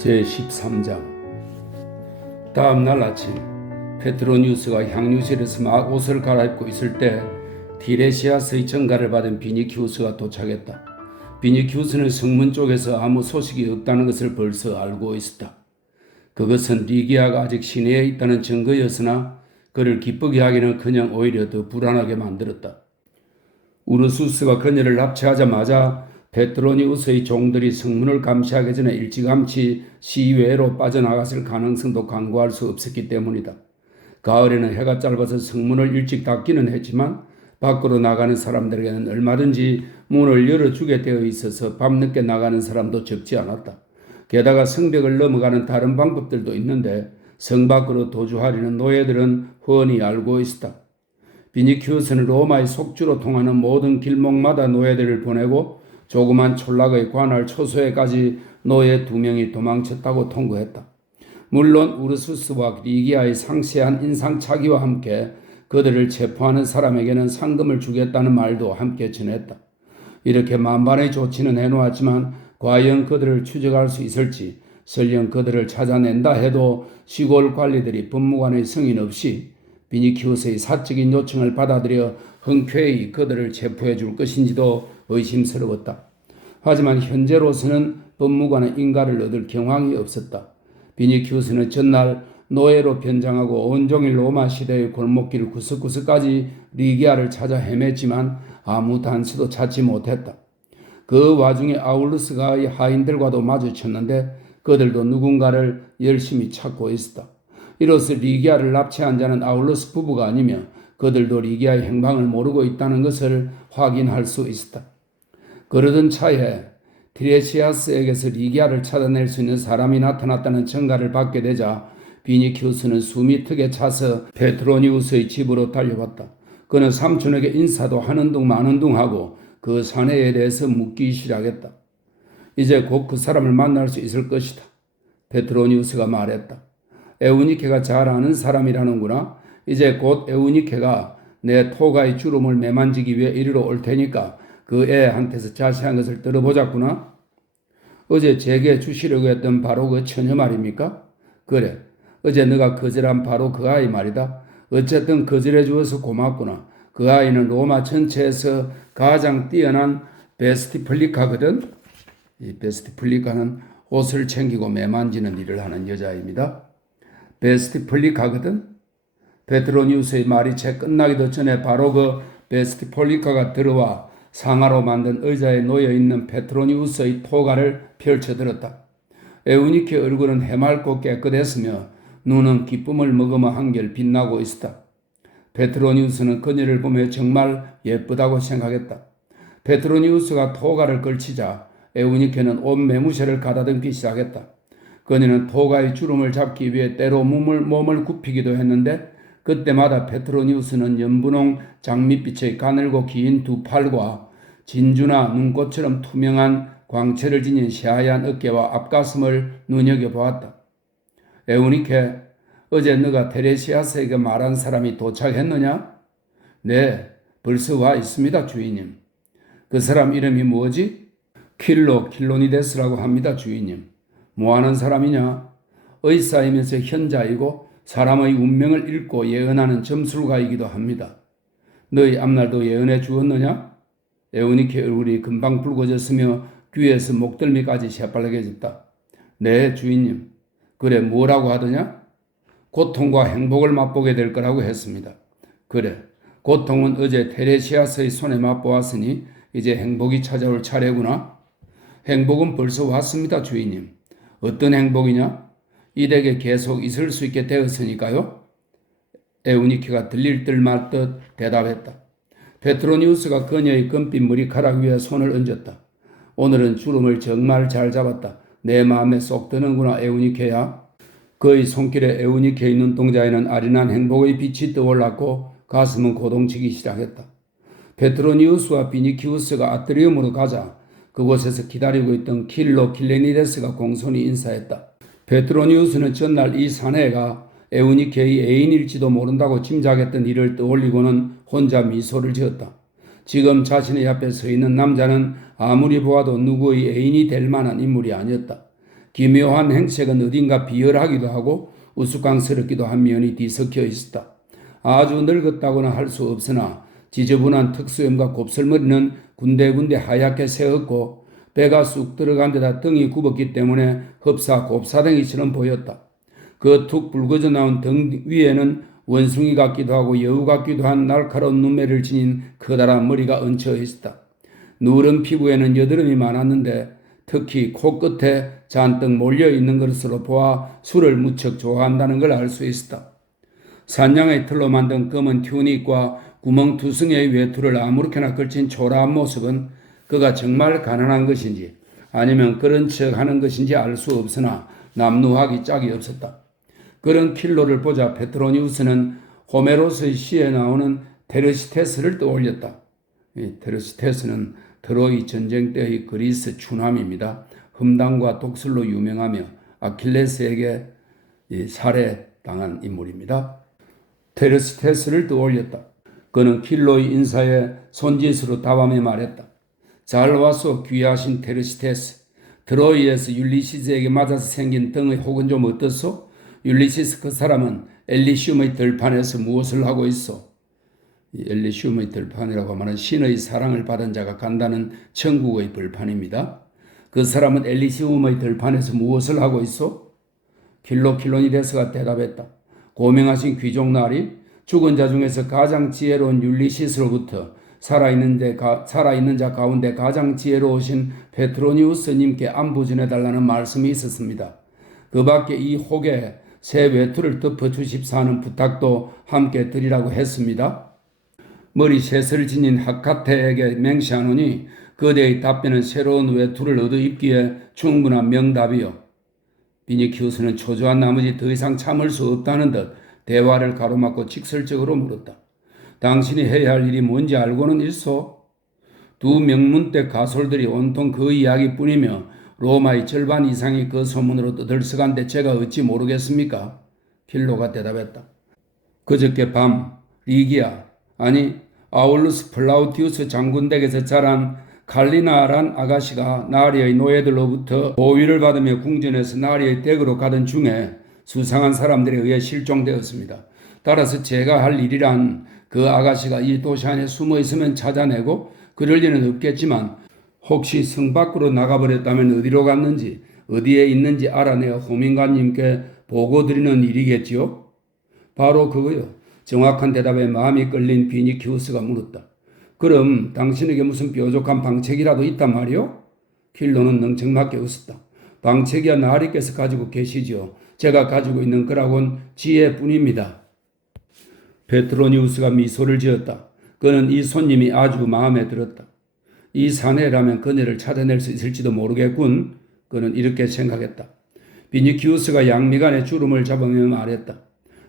제13장. 다음 날 아침 페트로니우스가 향유실에서 막 옷을 갈아입고 있을 때 티레시아스의 전가를 받은 비니키우스가 도착했다. 비니키우스는 성문 쪽에서 아무 소식이 없다는 것을 벌써 알고 있었다. 그것은 리기아가 아직 시내에 있다는 증거였으나 그를 기쁘게 하기는커녕 오히려 더 불안하게 만들었다. 우르수스가 그녀를 납치하자마자 페트로니우스의 종들이 성문을 감시하기 전에 일찌감치 시외로 빠져나갔을 가능성도 간과할 수 없었기 때문이다. 가을에는 해가 짧아서 성문을 일찍 닫기는 했지만 밖으로 나가는 사람들에게는 얼마든지 문을 열어주게 되어 있어서 밤늦게 나가는 사람도 적지 않았다. 게다가 성벽을 넘어가는 다른 방법들도 있는데 성 밖으로 도주하려는 노예들은 훤히 알고 있었다. 비니키우스는 로마의 속주로 통하는 모든 길목마다 노예들을 보내고 조그만 촌락의 관할 초소에까지 노예 2명이 도망쳤다고 통보했다. 물론 우르수스와 리기아의 상세한 인상착의와 함께 그들을 체포하는 사람에게는 상금을 주겠다는 말도 함께 전했다. 이렇게 만반의 조치는 해놓았지만 과연 그들을 추적할 수 있을지, 설령 그들을 찾아낸다 해도 시골 관리들이 법무관의 승인 없이 비니키우스의 사적인 요청을 받아들여 흔쾌히 그들을 체포해 줄 것인지도 의심스러웠다. 하지만 현재로서는 법무관의 인가를 얻을 경황이 없었다. 비니키우스는 전날 노예로 변장하고 온종일 로마 시대의 골목길 구석구석까지 리기아를 찾아 헤맸지만 아무 단서도 찾지 못했다. 그 와중에 아울루스가의 하인들과도 마주쳤는데 그들도 누군가를 열심히 찾고 있었다. 이로써 리기아를 납치한 자는 아울루스 부부가 아니며 그들도 리기아의 행방을 모르고 있다는 것을 확인할 수 있었다. 그러던 차에 티레시아스에게서 리기아를 찾아낼 수 있는 사람이 나타났다는 전가를 받게 되자 비니키우스는 숨이 턱에 차서 페트로니우스의 집으로 달려갔다. 그는 삼촌에게 인사도 하는 둥 마는 둥 하고 그 사내에 대해서 묻기 시작했다. 이제 곧 그 사람을 만날 수 있을 것이다. 페트로니우스가 말했다. 에우니케가 잘 아는 사람이라는구나. 이제 곧 에우니케가 내 토가의 주름을 매만지기 위해 이리로 올 테니까 그 애한테서 자세한 것을 들어보자꾸나. 어제 제게 주시려고 했던 바로 그 처녀 말입니까? 그래. 어제 네가 거절한 바로 그 아이 말이다. 어쨌든 거절해 주어서 고맙구나. 그 아이는 로마 전체에서 가장 뛰어난 베스티플리카거든. 이 베스티플리카는 옷을 챙기고 매만지는 일을 하는 여자입니다. 베스티플리카거든. 페트로니우스의 말이 채 끝나기도 전에 바로 그 베스티플리카가 들어와 상아로 만든 의자에 놓여있는 페트로니우스의 토가를 펼쳐들었다. 에우니케 얼굴은 해맑고 깨끗했으며 눈은 기쁨을 머금어 한결 빛나고 있었다. 페트로니우스는 그녀를 보며 정말 예쁘다고 생각했다. 페트로니우스가 토가를 걸치자 에우니케는 온 매무새를 가다듬기 시작했다. 그녀는 토가의 주름을 잡기 위해 때로 몸을 굽히기도 했는데 그때마다 페트로니우스는 연분홍 장밋빛의 가늘고 긴 두 팔과 진주나 눈꽃처럼 투명한 광채를 지닌 새하얀 어깨와 앞가슴을 눈여겨보았다. 에우니케, 어제 너가 테레시아스에게 말한 사람이 도착했느냐? 네, 벌써 와 있습니다, 주인님. 그 사람 이름이 뭐지? 킬로니데스라고 합니다, 주인님. 뭐하는 사람이냐? 의사이면서 현자이고 사람의 운명을 읽고 예언하는 점술가이기도 합니다. 너희 앞날도 예언해 주었느냐? 에우니케 얼굴이 금방 붉어졌으며 귀에서 목덜미까지 새빨개졌다. 네, 주인님. 그래, 뭐라고 하더냐? 고통과 행복을 맛보게 될 거라고 했습니다. 그래, 고통은 어제 테레시아스의 손에 맛보았으니 이제 행복이 찾아올 차례구나. 행복은 벌써 왔습니다, 주인님. 어떤 행복이냐? 이 댁에 계속 있을 수 있게 되었으니까요. 에우니케가 들릴 듯 말 듯 대답했다. 페트로니우스가 그녀의 금빛 머리카락 위에 손을 얹었다. 오늘은 주름을 정말 잘 잡았다. 내 마음에 쏙 드는구나, 에우니케야. 그의 손길에 에우니케의 눈동자에는 아련한 행복의 빛이 떠올랐고 가슴은 고동치기 시작했다. 페트로니우스와 비니키우스가 아트리움으로 가자 그곳에서 기다리고 있던 킬레니데스가 공손히 인사했다. 페트로니우스는 전날 이 사내가 에우니케의 애인일지도 모른다고 짐작했던 일을 떠올리고는 혼자 미소를 지었다. 지금 자신의 앞에 서 있는 남자는 아무리 보아도 누구의 애인이 될 만한 인물이 아니었다. 기묘한 행색은 어딘가 비열하기도 하고 우스꽝스럽기도 한 면이 뒤섞여 있었다. 아주 늙었다고는 할 수 없으나 지저분한 턱수염과 곱슬머리는 군데군데 하얗게 새었고 배가 쑥 들어간 데다 등이 굽었기 때문에 흡사 곱사등이처럼 보였다. 그 툭 붉어져 나온 등 위에는 원숭이 같기도 하고 여우 같기도 한 날카로운 눈매를 지닌 커다란 머리가 얹혀 있었다. 누런 피부에는 여드름이 많았는데 특히 코끝에 잔뜩 몰려있는 것으로 보아 술을 무척 좋아한다는 걸 알 수 있었다. 산양의 털로 만든 검은 튜닉과 구멍투성이의 외투를 아무렇게나 걸친 초라한 모습은 그가 정말 가난한 것인지 아니면 그런 척하는 것인지 알 수 없으나 남루하기 짝이 없었다. 그런 킬로를 보자 페트로니우스는 호메로스의 시에 나오는 테르시테스를 떠올렸다. 테르시테스는 트로이 전쟁 때의 그리스 추남입니다. 험담과 독설로 유명하며 아킬레스에게 살해당한 인물입니다. 테르시테스를 떠올렸다. 그는 킬로의 인사에 손짓으로 답하며 말했다. 잘 와서 귀하신 테르시테스. 트로이에서 율리시스에게 맞아서 생긴 등의 혹은 좀 어떻소? 율리시스 그 사람은 엘리시움의 들판에서 무엇을 하고 있어? 엘리시움의 들판이라고 하면 신의 사랑을 받은 자가 간다는 천국의 벌판입니다. 그 사람은 엘리시움의 들판에서 무엇을 하고 있어? 킬로니데스가 대답했다. 고명하신 귀족 나리, 죽은 자 중에서 가장 지혜로운 율리시스로부터 살아있는 자 가운데 가장 지혜로우신 페트로니우스님께 안부 전해달라는 말씀이 있었습니다. 그 밖에 이 혹에 새 외투를 덮어주십사 하는 부탁도 함께 드리라고 했습니다. 머리셋을 지닌 하카테에게 맹세하노니 그대의 답변은 새로운 외투를 얻어 입기에 충분한 명답이요. 비니키우스는 초조한 나머지 더 이상 참을 수 없다는 듯 대화를 가로막고 직설적으로 물었다. 당신이 해야 할 일이 뭔지 알고는 있소? 두 명문댁 가솔들이 온통 그 이야기뿐이며 로마의 절반 이상이 그 소문으로 떠들썩한데 제가 어찌 모르겠습니까? 킬로가 대답했다. 그저께 밤 리기아 아니 아울루스 플라우티우스 장군댁에서 자란 칼리나란 아가씨가 나리의 노예들로부터 보위를 받으며 궁전에서 나리의 댁으로 가던 중에 수상한 사람들에 의해 실종되었습니다. 따라서 제가 할 일이란 그 아가씨가 이 도시 안에 숨어 있으면 찾아내고 그럴 리는 없겠지만 혹시 성 밖으로 나가버렸다면 어디로 갔는지 어디에 있는지 알아내어 호민관님께 보고드리는 일이겠지요? 바로 그거요. 정확한 대답에 마음이 끌린 비니키우스가 물었다. 그럼 당신에게 무슨 뾰족한 방책이라도 있단 말이오? 킬로는 능청맞게 웃었다. 방책이야 나리께서 가지고 계시지요. 제가 가지고 있는 거라곤 지혜뿐입니다. 페트로니우스가 미소를 지었다. 그는 이 손님이 아주 마음에 들었다. 이 사내라면 그녀를 찾아낼 수 있을지도 모르겠군. 그는 이렇게 생각했다. 비니키우스가 양미간에 주름을 잡으며 말했다.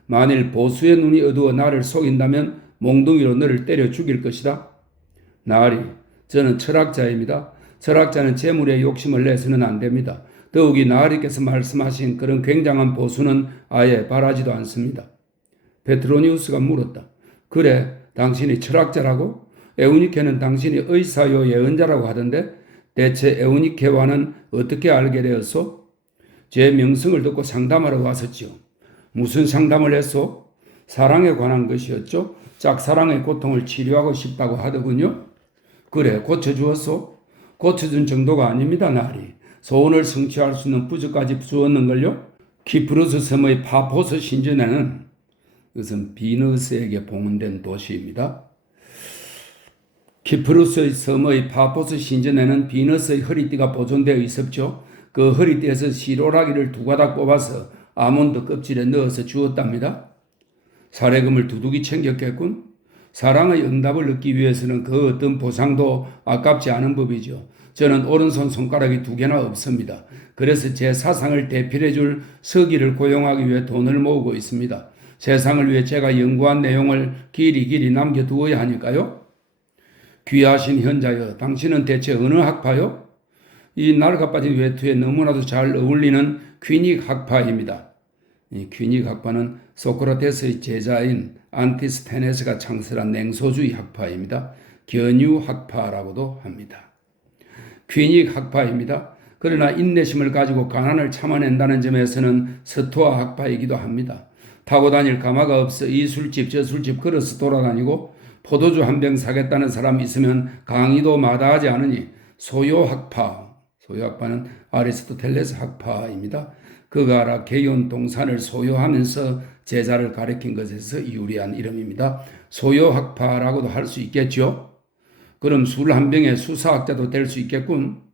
만일 보수의 눈이 어두워 나를 속인다면 몽둥이로 너를 때려 죽일 것이다. 나리, 저는 철학자입니다. 철학자는 재물에 욕심을 내서는 안 됩니다. 더욱이 나리께서 말씀하신 그런 굉장한 보수는 아예 바라지도 않습니다. 페트로니우스가 물었다. 그래, 당신이 철학자라고? 에우니케는 당신이 의사요 예언자라고 하던데 대체 에우니케와는 어떻게 알게 되었소? 제 명성을 듣고 상담하러 왔었지요. 무슨 상담을 했소? 사랑에 관한 것이었죠. 짝사랑의 고통을 치료하고 싶다고 하더군요. 그래, 고쳐주었소? 고쳐준 정도가 아닙니다, 나리. 소원을 성취할 수 있는 부적까지 주었는걸요. 키프루스 섬의 파포스 신전에는 이것은 비너스에게 봉헌된 도시입니다. 키프루스의 섬의 파포스 신전에는 비너스의 허리띠가 보존되어 있었죠. 그 허리띠에서 시로라기를 두 가닥 뽑아서 아몬드 껍질에 넣어서 주었답니다. 사례금을 두둑이 챙겼겠군. 사랑의 응답을 얻기 위해서는 그 어떤 보상도 아깝지 않은 법이죠. 저는 오른손 손가락이 두 개나 없습니다. 그래서 제 사상을 대필해 줄 서기를 고용하기 위해 돈을 모으고 있습니다. 세상을 위해 제가 연구한 내용을 길이 남겨두어야 하니까요. 귀하신 현자여, 당신은 대체 어느 학파요? 이 낡아빠진 외투에 너무나도 잘 어울리는 퀴닉 학파입니다. 이 퀴닉 학파는 소크라테스의 제자인 안티스테네스가 창설한 냉소주의 학파입니다. 견유 학파라고도 합니다. 퀴닉 학파입니다. 그러나 인내심을 가지고 가난을 참아낸다는 점에서는 서투와 학파이기도 합니다. 타고 다닐 가마가 없어 이 술집 저 술집 걸어서 돌아다니고 포도주 한 병 사겠다는 사람이 있으면 강의도 마다하지 않으니 소요학파, 소요학파는 아리스토텔레스 학파입니다. 그가 알아 개연 동산을 소요하면서 제자를 가리킨 것에서 유리한 이름입니다. 소요학파라고도 할 수 있겠죠. 그럼 술 한 병에 수사학자도 될 수 있겠군.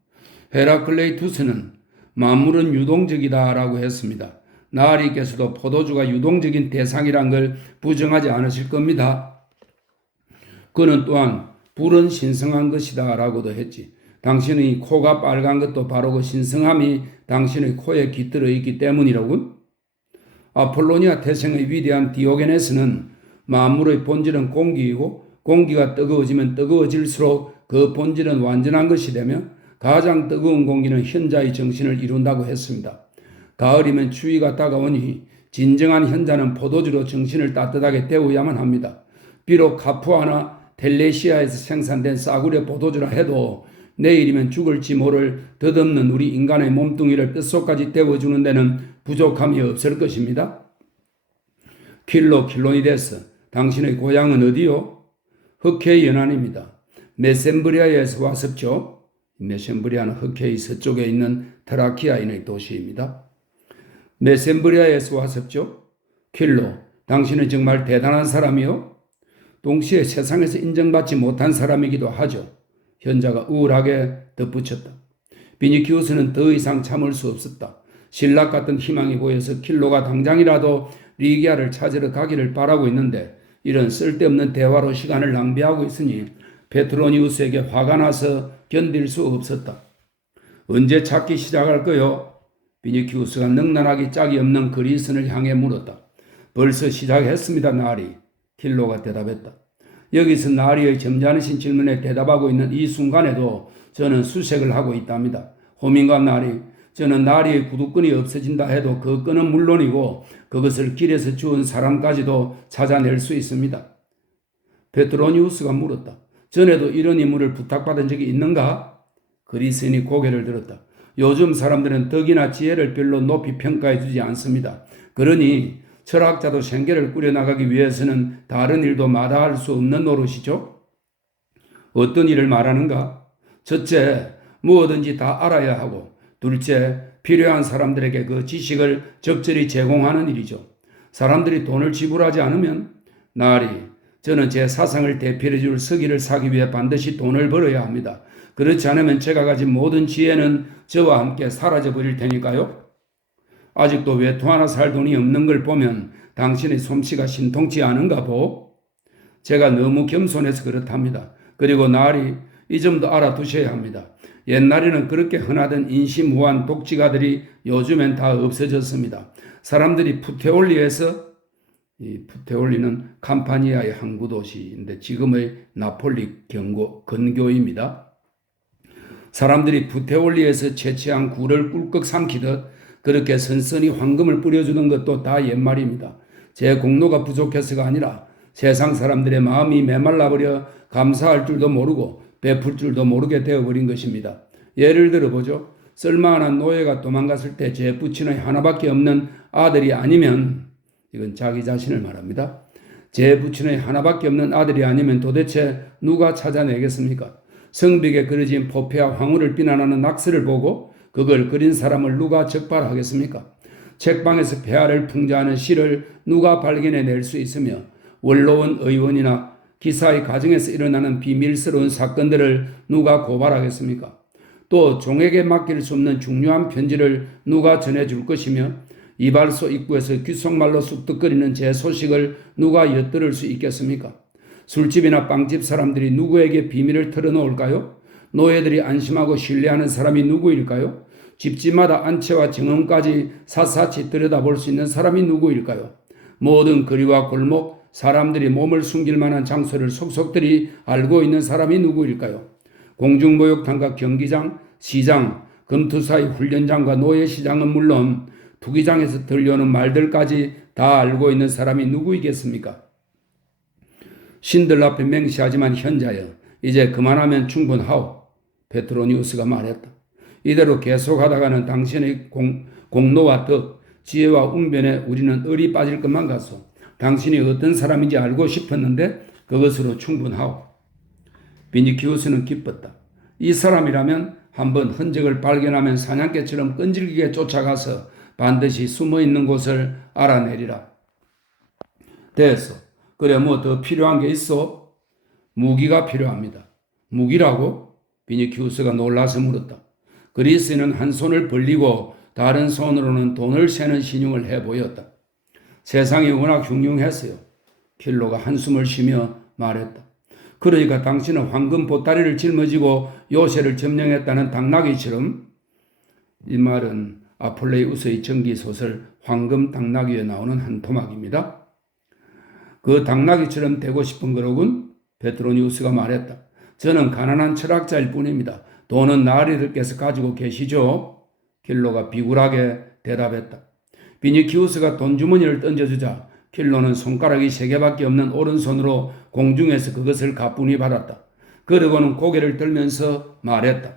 헤라클레이투스는 만물은 유동적이다라고 했습니다. 나아리께서도 포도주가 유동적인 대상이란 걸 부정하지 않으실 겁니다. 그는 또한 불은 신성한 것이다 라고도 했지. 당신의 코가 빨간 것도 바로 그 신성함이 당신의 코에 깃들어 있기 때문이라군. 아폴로니아 태생의 위대한 디오게네스는 만물의 본질은 공기이고 공기가 뜨거워지면 뜨거워질수록 그 본질은 완전한 것이 되며 가장 뜨거운 공기는 현자의 정신을 이룬다고 했습니다. 가을이면 추위가 다가오니 진정한 현자는 포도주로 정신을 따뜻하게 데워야만 합니다. 비록 카푸아나 텔레시아에서 생산된 싸구려 포도주라 해도 내일이면 죽을지 모를 덧없는 우리 인간의 몸뚱이를 뼛속까지 데워주는 데는 부족함이 없을 것입니다. 킬로니데스, 당신의 고향은 어디요? 흑해의 연안입니다. 메셈브리아에서 왔었죠. 메셈브리아는 흑해의 서쪽에 있는 트라키아인의 도시입니다. 메셈브리아에서 왔었죠. 킬로, 당신은 정말 대단한 사람이요. 동시에 세상에서 인정받지 못한 사람이기도 하죠. 현자가 우울하게 덧붙였다. 비니키우스는 더 이상 참을 수 없었다. 신락 같은 희망이 보여서 킬로가 당장이라도 리기아를 찾으러 가기를 바라고 있는데 이런 쓸데없는 대화로 시간을 낭비하고 있으니 페트로니우스에게 화가 나서 견딜 수 없었다. 언제 찾기 시작할 거요? 비니키우스가 능란하기 짝이 없는 그리스를 향해 물었다. 벌써 시작했습니다, 나리. 킬로가 대답했다. 여기서 나리의 점잖으신 질문에 대답하고 있는 이 순간에도 저는 수색을 하고 있답니다. 호민과 나리, 저는 나리의 구두끈이 없어진다 해도 그 끈은 물론이고 그것을 길에서 주운 사람까지도 찾아낼 수 있습니다. 페트로니우스가 물었다. 전에도 이런 임무를 부탁받은 적이 있는가? 그리스인이 고개를 들었다. 요즘 사람들은 덕이나 지혜를 별로 높이 평가해 주지 않습니다. 그러니 철학자도 생계를 꾸려나가기 위해서는 다른 일도 마다할 수 없는 노릇이죠. 어떤 일을 말하는가? 첫째, 무엇든지 다 알아야 하고 둘째, 필요한 사람들에게 그 지식을 적절히 제공하는 일이죠. 사람들이 돈을 지불하지 않으면 나리, 저는 제 사상을 대표해 줄 서기를 사기 위해 반드시 돈을 벌어야 합니다. 그렇지 않으면 제가 가진 모든 지혜는 저와 함께 사라져 버릴 테니까요. 아직도 외투 하나 살 돈이 없는 걸 보면 당신의 솜씨가 신통치 않은가 보? 제가 너무 겸손해서 그렇답니다. 그리고 나리, 이 점도 알아두셔야 합니다. 옛날에는 그렇게 흔하던 인시무한 독지가들이 요즘엔 다 없어졌습니다. 사람들이 푸테올리에서, 이 푸테올리는 캄파니아의 항구 도시인데 지금의 나폴리 근교입니다. 사람들이 푸테올리에서 채취한 굴을 꿀꺽 삼키듯 그렇게 선선히 황금을 뿌려주는 것도 다 옛말입니다. 제 공로가 부족해서가 아니라 세상 사람들의 마음이 메말라버려 감사할 줄도 모르고 베풀 줄도 모르게 되어버린 것입니다. 예를 들어보죠. 쓸만한 노예가 도망갔을 때 제 부친의 하나밖에 없는 아들이 아니면, 이건 자기 자신을 말합니다. 제 부친의 하나밖에 없는 아들이 아니면 도대체 누가 찾아내겠습니까? 성벽에 그려진 포폐와 황후를 비난하는 낙서를 보고 그걸 그린 사람을 누가 적발하겠습니까? 책방에서 폐하를 풍자하는 시를 누가 발견해낼 수 있으며 원로원 의원이나 기사의 가정에서 일어나는 비밀스러운 사건들을 누가 고발하겠습니까? 또 종에게 맡길 수 없는 중요한 편지를 누가 전해줄 것이며 이발소 입구에서 귓속말로 쑥덕거리는 제 소식을 누가 엿들을 수 있겠습니까? 술집이나 빵집 사람들이 누구에게 비밀을 털어놓을까요? 노예들이 안심하고 신뢰하는 사람이 누구일까요? 집집마다 안채와 정음까지 샅샅이 들여다볼 수 있는 사람이 누구일까요? 모든 거리와 골목, 사람들이 몸을 숨길 만한 장소를 속속들이 알고 있는 사람이 누구일까요? 공중목욕탕과 경기장, 시장, 금투사의 훈련장과 노예시장은 물론 투기장에서 들려오는 말들까지 다 알고 있는 사람이 누구이겠습니까? 신들 앞에 맹세하지만 현자여, 이제 그만하면 충분하오. 페트로니우스가 말했다. 이대로 계속하다가는 당신의 공로와 덕, 지혜와 웅변에 우리는 을이 빠질 것만 같소. 당신이 어떤 사람인지 알고 싶었는데 그것으로 충분하오. 비니키우스는 기뻤다. 이 사람이라면 한번 흔적을 발견하면 사냥개처럼 끈질기게 쫓아가서 반드시 숨어있는 곳을 알아내리라. 됐어. 그래 뭐 더 필요한 게 있어? 무기가 필요합니다. 무기라고? 비니키우스가 놀라서 물었다. 그리스인은 한 손을 벌리고 다른 손으로는 돈을 세는 신용을 해 보였다. 세상이 워낙 흉흉했어요. 킬로가 한숨을 쉬며 말했다. 그러니까 당신은 황금 보따리를 짊어지고 요새를 점령했다는 당나귀처럼. 이 말은 아폴레이우스의 전기소설 황금 당나귀에 나오는 한 토막입니다. 그 당나귀처럼 되고 싶은 거로군. 페트로니우스가 말했다. 저는 가난한 철학자일 뿐입니다. 돈은 나으리들께서 가지고 계시죠? 킬로가 비굴하게 대답했다. 비니키우스가 돈 주머니를 던져주자 킬로는 손가락이 3개밖에 없는 오른손으로 공중에서 그것을 가뿐히 받았다. 그러고는 고개를 들면서 말했다.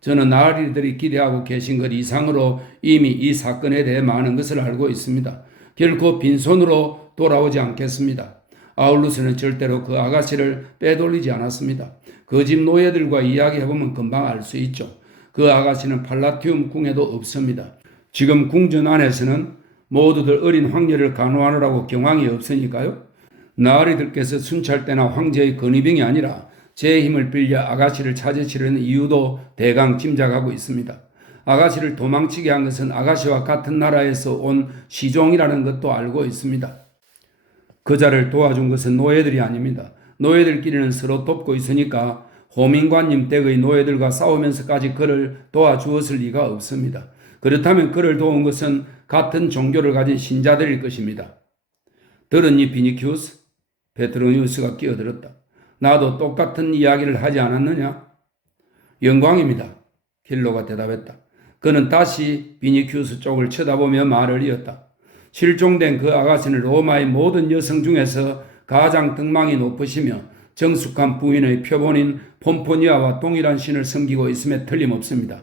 저는 나으리들이 기대하고 계신 것 이상으로 이미 이 사건에 대해 많은 것을 알고 있습니다. 결코 빈손으로 돌아오지 않겠습니다. 아울루스는 절대로 그 아가씨를 빼돌리지 않았습니다. 그 집 노예들과 이야기해보면 금방 알 수 있죠. 그 아가씨는 팔라티움 궁에도 없습니다. 지금 궁전 안에서는 모두들 어린 황녀를 간호하느라고 경황이 없으니까요. 나으리들께서 순찰대나 황제의 건의병이 아니라 제 힘을 빌려 아가씨를 찾으시려는 이유도 대강 짐작하고 있습니다. 아가씨를 도망치게 한 것은 아가씨와 같은 나라에서 온 시종이라는 것도 알고 있습니다. 그자를 도와준 것은 노예들이 아닙니다. 노예들끼리는 서로 돕고 있으니까 호민관님 댁의 노예들과 싸우면서까지 그를 도와주었을 리가 없습니다. 그렇다면 그를 도운 것은 같은 종교를 가진 신자들일 것입니다. 들었니 비니키우스? 페트로니우스가 끼어들었다. 나도 똑같은 이야기를 하지 않았느냐? 영광입니다. 킬로가 대답했다. 그는 다시 비니키우스 쪽을 쳐다보며 말을 이었다. 실종된 그 아가씨는 로마의 모든 여성 중에서 가장 등망이 높으시며 정숙한 부인의 표본인 폼포니아와 동일한 신을 섬기고 있음에 틀림없습니다.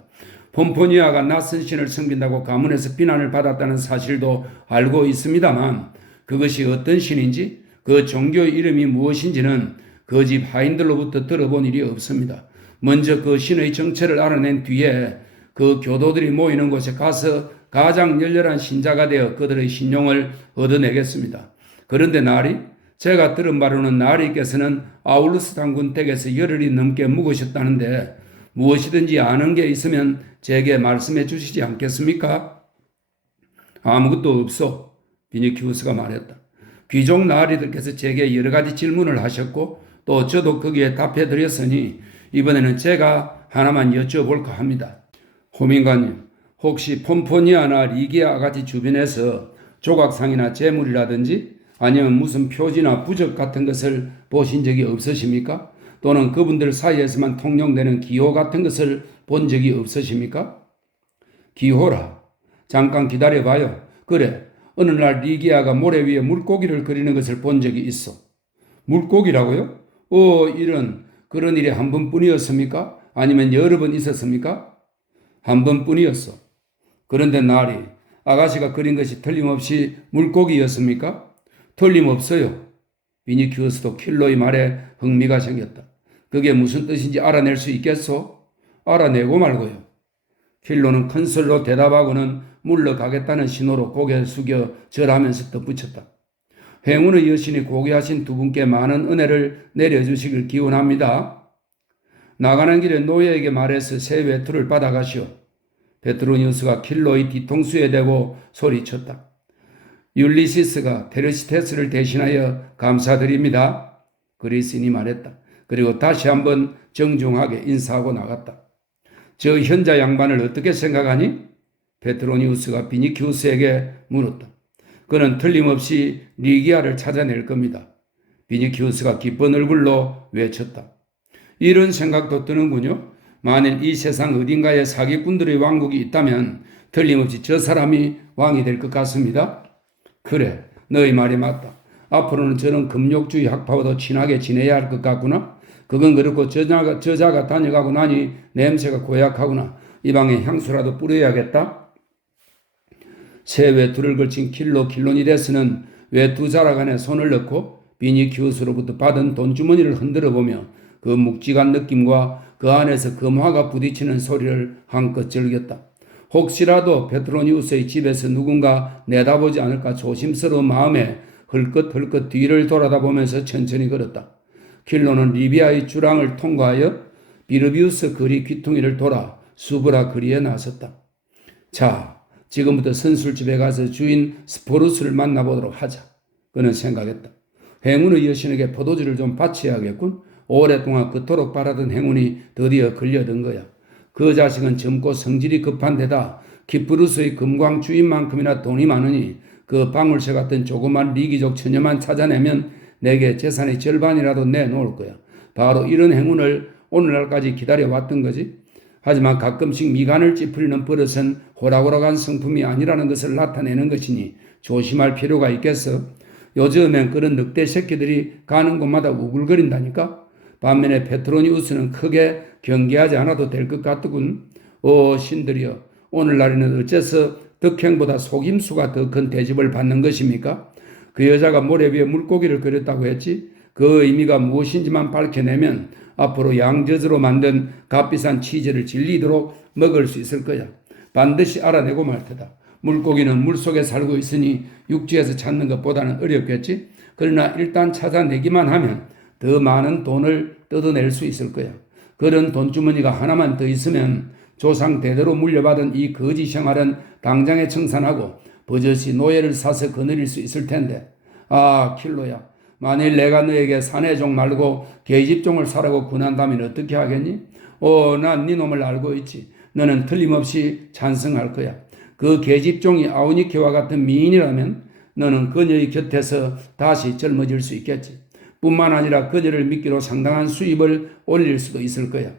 폼포니아가 낯선 신을 섬긴다고 가문에서 비난을 받았다는 사실도 알고 있습니다만 그것이 어떤 신인지 그 종교의 이름이 무엇인지는 그 집 하인들로부터 들어본 일이 없습니다. 먼저 그 신의 정체를 알아낸 뒤에 그 교도들이 모이는 곳에 가서 가장 열렬한 신자가 되어 그들의 신용을 얻어내겠습니다. 그런데 나리, 제가 들은 바로는 나리께서는 아울루스 당군 댁에서 열흘이 넘게 묵으셨다는데 무엇이든지 아는 게 있으면 제게 말씀해 주시지 않겠습니까? 아무것도 없어. 비니키우스가 말했다. 귀족 나으리들께서 제게 여러 가지 질문을 하셨고 또 저도 거기에 답해 드렸으니 이번에는 제가 하나만 여쭤볼까 합니다. 호민관님, 혹시 폼포니아나 리기아 같이 주변에서 조각상이나 재물이라든지 아니면 무슨 표지나 부적 같은 것을 보신 적이 없으십니까? 또는 그분들 사이에서만 통용되는 기호 같은 것을 본 적이 없으십니까? 기호라. 잠깐 기다려봐요. 그래, 어느 날 리기아가 모래 위에 물고기를 그리는 것을 본 적이 있어. 물고기라고요? 이런 그런 일이 한 번뿐이었습니까? 아니면 여러 번 있었습니까? 한 번뿐이었어. 그런데 나리, 아가씨가 그린 것이 틀림없이 물고기였습니까? 틀림없어요. 비니키우스도 킬로의 말에 흥미가 생겼다. 그게 무슨 뜻인지 알아낼 수 있겠소? 알아내고 말고요. 킬로는 큰 소리로 대답하고는 물러가겠다는 신호로 고개를 숙여 절하면서 덧붙였다. 행운의 여신이 고귀하신 두 분께 많은 은혜를 내려주시길 기원합니다. 나가는 길에 노예에게 말해서 새 외투를 받아가시오. 페트로니우스가 킬로의 뒤통수에 대고 소리쳤다. 율리시스가 테르시테스를 대신하여 감사드립니다. 그리스인이 말했다. 그리고 다시 한번 정중하게 인사하고 나갔다. 저 현자 양반을 어떻게 생각하니? 페트로니우스가 비니키우스에게 물었다. 그는 틀림없이 리기아를 찾아낼 겁니다. 비니키우스가 기쁜 얼굴로 외쳤다. 이런 생각도 드는군요. 만일 이 세상 어딘가에 사기꾼들의 왕국이 있다면 틀림없이 저 사람이 왕이 될 것 같습니다. 그래, 너의 말이 맞다. 앞으로는 저는 금욕주의 학파와도 친하게 지내야 할 것 같구나. 그건 그렇고 저자가 다녀가고 나니 냄새가 고약하구나. 이 방에 향수라도 뿌려야겠다. 새 외투를 걸친 킬로니데스는 외투 자락 안에 손을 넣고 비니키우스로부터 받은 돈주머니를 흔들어 보며 그 묵직한 느낌과 그 안에서 금화가 부딪히는 소리를 한껏 즐겼다. 혹시라도 페트로니우스의 집에서 누군가 내다보지 않을까 조심스러운 마음에 헐끗헐끗 뒤를 돌아다보면서 천천히 걸었다. 킬로는 리비아의 주랑을 통과하여 비르비우스 거리 귀퉁이를 돌아 수브라 거리에 나섰다. 자, 지금부터 선술집에 가서 주인 스포루스를 만나보도록 하자. 그는 생각했다. 행운의 여신에게 포도주를 좀 바쳐야겠군. 오랫동안 그토록 바라던 행운이 드디어 걸려든 거야. 그 자식은 젊고 성질이 급한 데다 키프루스의 금광 주인만큼이나 돈이 많으니 그 방울새 같은 조그만 리기족 처녀만 찾아내면 내게 재산의 절반이라도 내놓을 거야. 바로 이런 행운을 오늘날까지 기다려왔던 거지. 하지만 가끔씩 미간을 찌푸리는 버릇은 호락호락한 성품이 아니라는 것을 나타내는 것이니 조심할 필요가 있겠어. 요즘엔 그런 늑대 새끼들이 가는 곳마다 우글거린다니까. 반면에 페트로니우스는 크게 경계하지 않아도 될 것 같더군. 신들이여, 오늘날에는 어째서 덕행보다 속임수가 더 큰 대접을 받는 것입니까? 그 여자가 모래 위에 물고기를 그렸다고 했지? 그 의미가 무엇인지만 밝혀내면 앞으로 양젖으로 만든 값비싼 치즈를 질리도록 먹을 수 있을 거야. 반드시 알아내고 말 테다. 물고기는 물속에 살고 있으니 육지에서 찾는 것보다는 어렵겠지? 그러나 일단 찾아내기만 하면 더 많은 돈을 뜯어낼 수 있을 거야. 그런 돈주머니가 하나만 더 있으면 조상 대대로 물려받은 이 거지 생활은 당장에 청산하고 버젓이 노예를 사서 거느릴 수 있을 텐데. 킬로야. 만일 내가 너에게 사내종 말고 계집종을 사라고 권한다면 어떻게 하겠니? 난 네 놈을 알고 있지. 너는 틀림없이 찬성할 거야. 그 계집종이 아우니케와 같은 미인이라면 너는 그녀의 곁에서 다시 젊어질 수 있겠지. 뿐만 아니라 그녀를 믿기로 상당한 수입을 올릴 수도 있을 거야.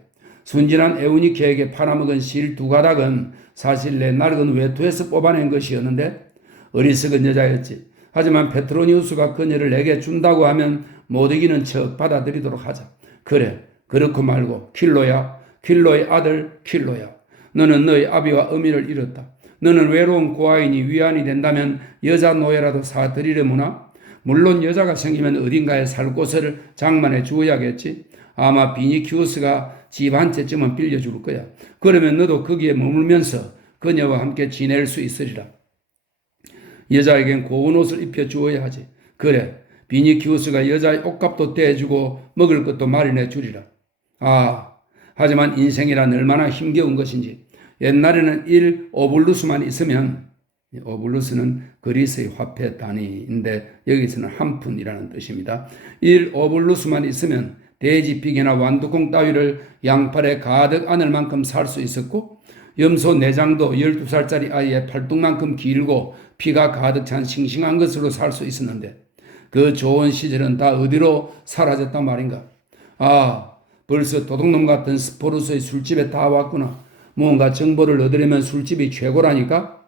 순진한 에우니케에게 팔아먹은 실 2가닥은 사실 내 낡은 외투에서 뽑아낸 것이었는데 어리석은 여자였지. 하지만 페트로니우스가 그녀를 내게 준다고 하면 못 이기는 척 받아들이도록 하자. 그래, 그렇고 말고 킬로의 아들 킬로야. 너는 너의 아비와 어미를 잃었다. 너는 외로운 고아인이 위안이 된다면 여자 노예라도 사들이려무나? 물론 여자가 생기면 어딘가에 살 곳을 장만해 주어야겠지. 아마 비니키우스가 집 한 채쯤은 빌려줄 거야. 그러면 너도 거기에 머물면서 그녀와 함께 지낼 수 있으리라. 여자에겐 고운 옷을 입혀 주어야 하지. 그래, 비니키우스가 여자의 옷값도 떼주고 먹을 것도 마련해 주리라. 하지만 인생이란 얼마나 힘겨운 것인지. 옛날에는 1오블루스만 있으면, 오블루스는 그리스의 화폐 단위인데 여기서는 한 푼이라는 뜻입니다. 1오블루스만 있으면 돼지 피개나 완두콩 따위를 양팔에 가득 안을 만큼 살 수 있었고, 염소 내장도 12살짜리 아이의 팔뚝만큼 길고 피가 가득 찬 싱싱한 것으로 살 수 있었는데 그 좋은 시절은 다 어디로 사라졌단 말인가. 벌써 도둑놈 같은 스포루스의 술집에 다 왔구나. 뭔가 정보를 얻으려면 술집이 최고라니까.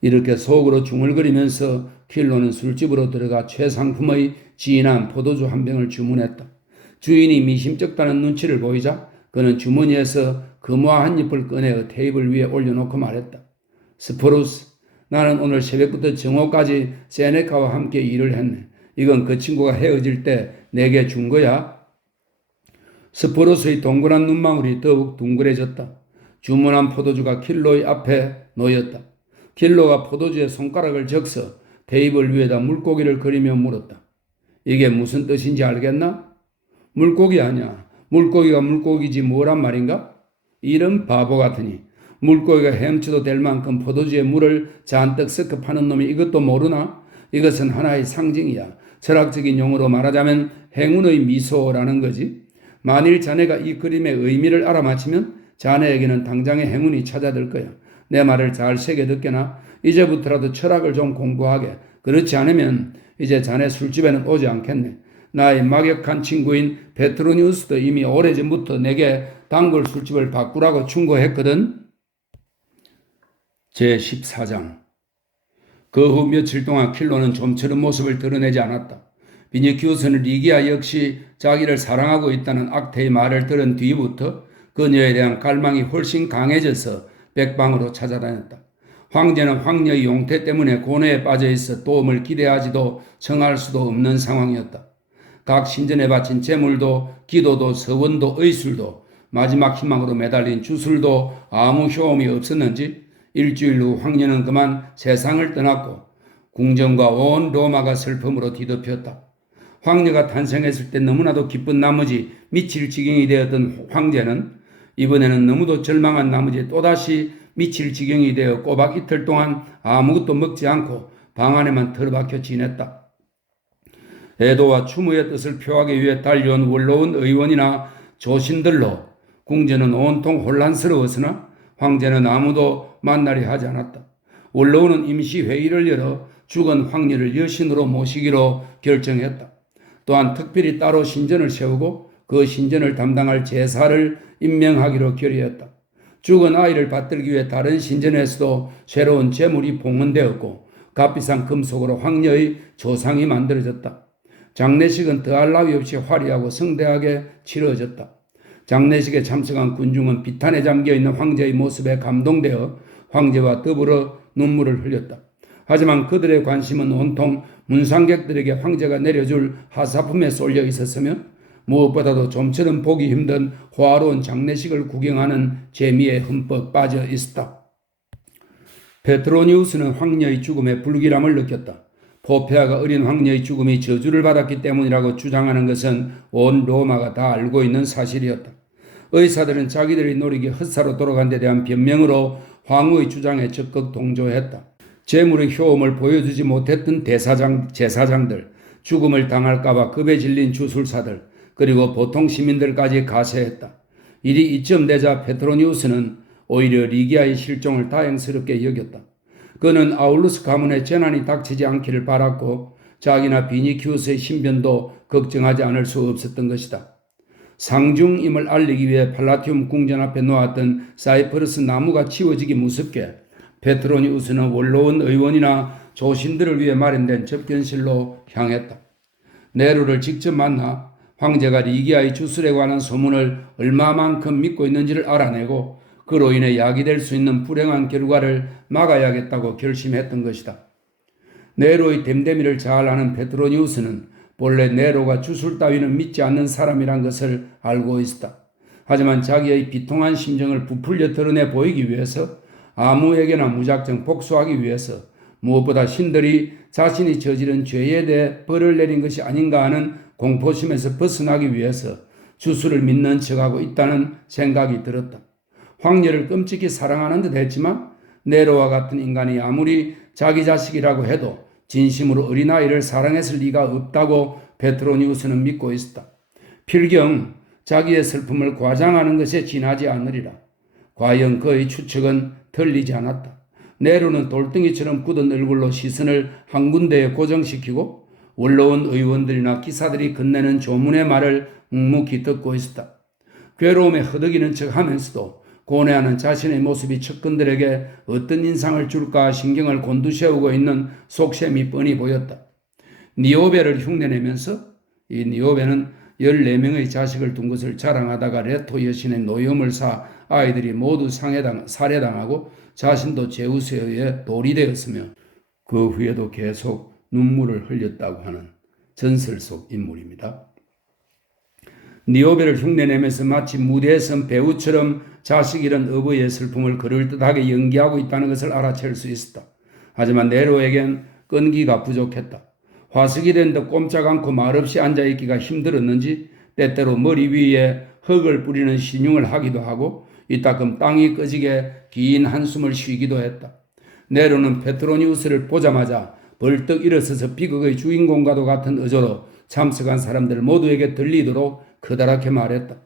이렇게 속으로 중얼거리면서 킬로는 술집으로 들어가 최상품의 진한 포도주 한 병을 주문했다. 주인이 미심쩍다는 눈치를 보이자 그는 주머니에서 금화 한 잎을 꺼내어 테이블 위에 올려놓고 말했다. 스포루스, 나는 오늘 새벽부터 정오까지 세네카와 함께 일을 했네. 이건 그 친구가 헤어질 때 내게 준 거야. 스포루스의 동그란 눈망울이 더욱 둥그레졌다. 주문한 포도주가 킬로의 앞에 놓였다. 킬로가 포도주에 손가락을 적셔 테이블 위에다 물고기를 그리며 물었다. 이게 무슨 뜻인지 알겠나? 물고기 아니야. 물고기가 물고기지 뭐란 말인가? 이런 바보 같으니. 물고기가 헤엄쳐도 될 만큼 포도주에 물을 잔뜩 섞어 파는 놈이 이것도 모르나? 이것은 하나의 상징이야. 철학적인 용어로 말하자면 행운의 미소라는 거지. 만일 자네가 이 그림의 의미를 알아맞히면 자네에게는 당장의 행운이 찾아들 거야. 내 말을 잘 새겨 듣게나. 이제부터라도 철학을 좀 공부하게. 그렇지 않으면 이제 자네 술집에는 오지 않겠네. 나의 막역한 친구인 페트로니우스도 이미 오래전부터 내게 단골 술집을 바꾸라고 충고했거든. 제14장. 그 후 며칠 동안 킬로는 좀처럼 모습을 드러내지 않았다. 비니키우스는 리기아 역시 자기를 사랑하고 있다는 악태의 말을 들은 뒤부터 그녀에 대한 갈망이 훨씬 강해져서 백방으로 찾아다녔다. 황제는 황녀의 용태 때문에 고뇌에 빠져 있어 도움을 기대하지도 청할 수도 없는 상황이었다. 각 신전에 바친 제물도 기도도 서원도 의술도 마지막 희망으로 매달린 주술도 아무 효험이 없었는지 일주일 후 황녀는 그만 세상을 떠났고 궁정과 온 로마가 슬픔으로 뒤덮였다. 황녀가 탄생했을 때 너무나도 기쁜 나머지 미칠 지경이 되었던 황제는 이번에는 너무도 절망한 나머지 또다시 미칠 지경이 되어 꼬박 이틀 동안 아무것도 먹지 않고 방 안에만 틀어박혀 지냈다. 애도와 추모의 뜻을 표하기 위해 달려온 원로원 의원이나 조신들로 궁전은 온통 혼란스러웠으나 황제는 아무도 만나려 하지 않았다. 원로원은 임시 회의를 열어 죽은 황녀를 여신으로 모시기로 결정했다. 또한 특별히 따로 신전을 세우고 그 신전을 담당할 제사를 임명하기로 결의했다. 죽은 아이를 받들기 위해 다른 신전에서도 새로운 제물이 봉헌되었고 값비싼 금속으로 황녀의 조상이 만들어졌다. 장례식은 더할 나위 없이 화려하고 성대하게 치러졌다. 장례식에 참석한 군중은 비탄에 잠겨있는 황제의 모습에 감동되어 황제와 더불어 눈물을 흘렸다. 하지만 그들의 관심은 온통 문상객들에게 황제가 내려줄 하사품에 쏠려 있었으며 무엇보다도 좀처럼 보기 힘든 호화로운 장례식을 구경하는 재미에 흠뻑 빠져 있었다. 페트로니우스는 황녀의 죽음에 불길함을 느꼈다. 포페아가 어린 황녀의 죽음이 저주를 받았기 때문이라고 주장하는 것은 온 로마가 다 알고 있는 사실이었다. 의사들은 자기들의 노력이 헛사로 돌아간 데 대한 변명으로 황후의 주장에 적극 동조했다. 재물의 효험을 보여주지 못했던 제사장들, 죽음을 당할까봐 겁에 질린 주술사들, 그리고 보통 시민들까지 가세했다. 일이 이쯤 되자 페트로니우스는 오히려 리기아의 실종을 다행스럽게 여겼다. 그는 아울루스 가문의 재난이 닥치지 않기를 바랐고 자기나 비니키우스의 신변도 걱정하지 않을 수 없었던 것이다. 상중임을 알리기 위해 팔라티움 궁전 앞에 놓았던 사이퍼러스 나무가 치워지기 무섭게 페트로니우스는 원로원 의원이나 조신들을 위해 마련된 접견실로 향했다. 네로를 직접 만나 황제가 리기아의 주술에 관한 소문을 얼마만큼 믿고 있는지를 알아내고 그로 인해 야기될 수 있는 불행한 결과를 막아야겠다고 결심했던 것이다. 네로의 댐댐이를 잘 아는 페트로니우스는 본래 네로가 주술 따위는 믿지 않는 사람이란 것을 알고 있었다. 하지만 자기의 비통한 심정을 부풀려 드러내 보이기 위해서 아무에게나 무작정 복수하기 위해서 무엇보다 신들이 자신이 저지른 죄에 대해 벌을 내린 것이 아닌가 하는 공포심에서 벗어나기 위해서 주술을 믿는 척하고 있다는 생각이 들었다. 황녀를 끔찍히 사랑하는 듯 했지만 네로와 같은 인간이 아무리 자기 자식이라고 해도 진심으로 어린아이를 사랑했을 리가 없다고 페트로니우스는 믿고 있었다. 필경 자기의 슬픔을 과장하는 것에 지나지 않으리라. 과연 그의 추측은 틀리지 않았다. 네로는 돌덩이처럼 굳은 얼굴로 시선을 한 군데에 고정시키고 원로원 의원들이나 기사들이 건네는 조문의 말을 묵묵히 듣고 있었다. 괴로움에 허덕이는 척 하면서도 고뇌하는 자신의 모습이 측근들에게 어떤 인상을 줄까 신경을 곤두세우고 있는 속셈이 뻔히 보였다. 니오베를 흉내내면서 이 니오베는 14명의 자식을 둔 것을 자랑하다가 레토 여신의 노염을 사 아이들이 모두 살해당하고 자신도 제우스에 의해 돌이 되었으며 그 후에도 계속 눈물을 흘렸다고 하는 전설 속 인물입니다. 니오베를 흉내내면서 마치 무대에 선 배우처럼 자식 잃은 어버이의 슬픔을 그럴듯하게 연기하고 있다는 것을 알아챌 수 있었다. 하지만 네로에겐 끈기가 부족했다. 화석이 된 듯 꼼짝 않고 말없이 앉아있기가 힘들었는지 때때로 머리 위에 흙을 뿌리는 신용을 하기도 하고 이따금 땅이 꺼지게 긴 한숨을 쉬기도 했다. 네로는 페트로니우스를 보자마자 벌떡 일어서서 비극의 주인공과도 같은 어조로 참석한 사람들 모두에게 들리도록 커다랗게 말했다.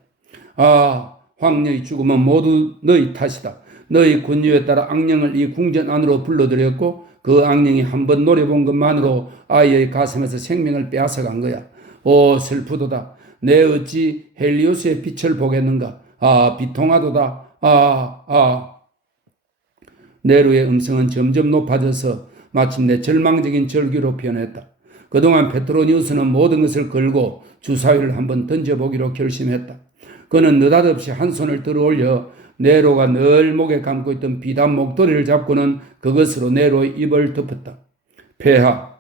아, 황녀의 죽음은 모두 너희 탓이다. 너희 권유에 따라 악령을 이 궁전 안으로 불러들였고 그 악령이 한번 노려본 것만으로 아이의 가슴에서 생명을 빼앗아간 거야. 오, 슬프도다. 내 어찌 헬리오스의 빛을 보겠는가. 아, 비통하도다. 네로의 음성은 점점 높아져서 마침내 절망적인 절규로 변했다. 그동안 페트로니우스는 모든 것을 걸고 주사위를 한번 던져보기로 결심했다. 그는 느닷없이 한 손을 들어올려 네로가 늘 목에 감고 있던 비단 목도리를 잡고는 그것으로 네로의 입을 덮었다. 폐하,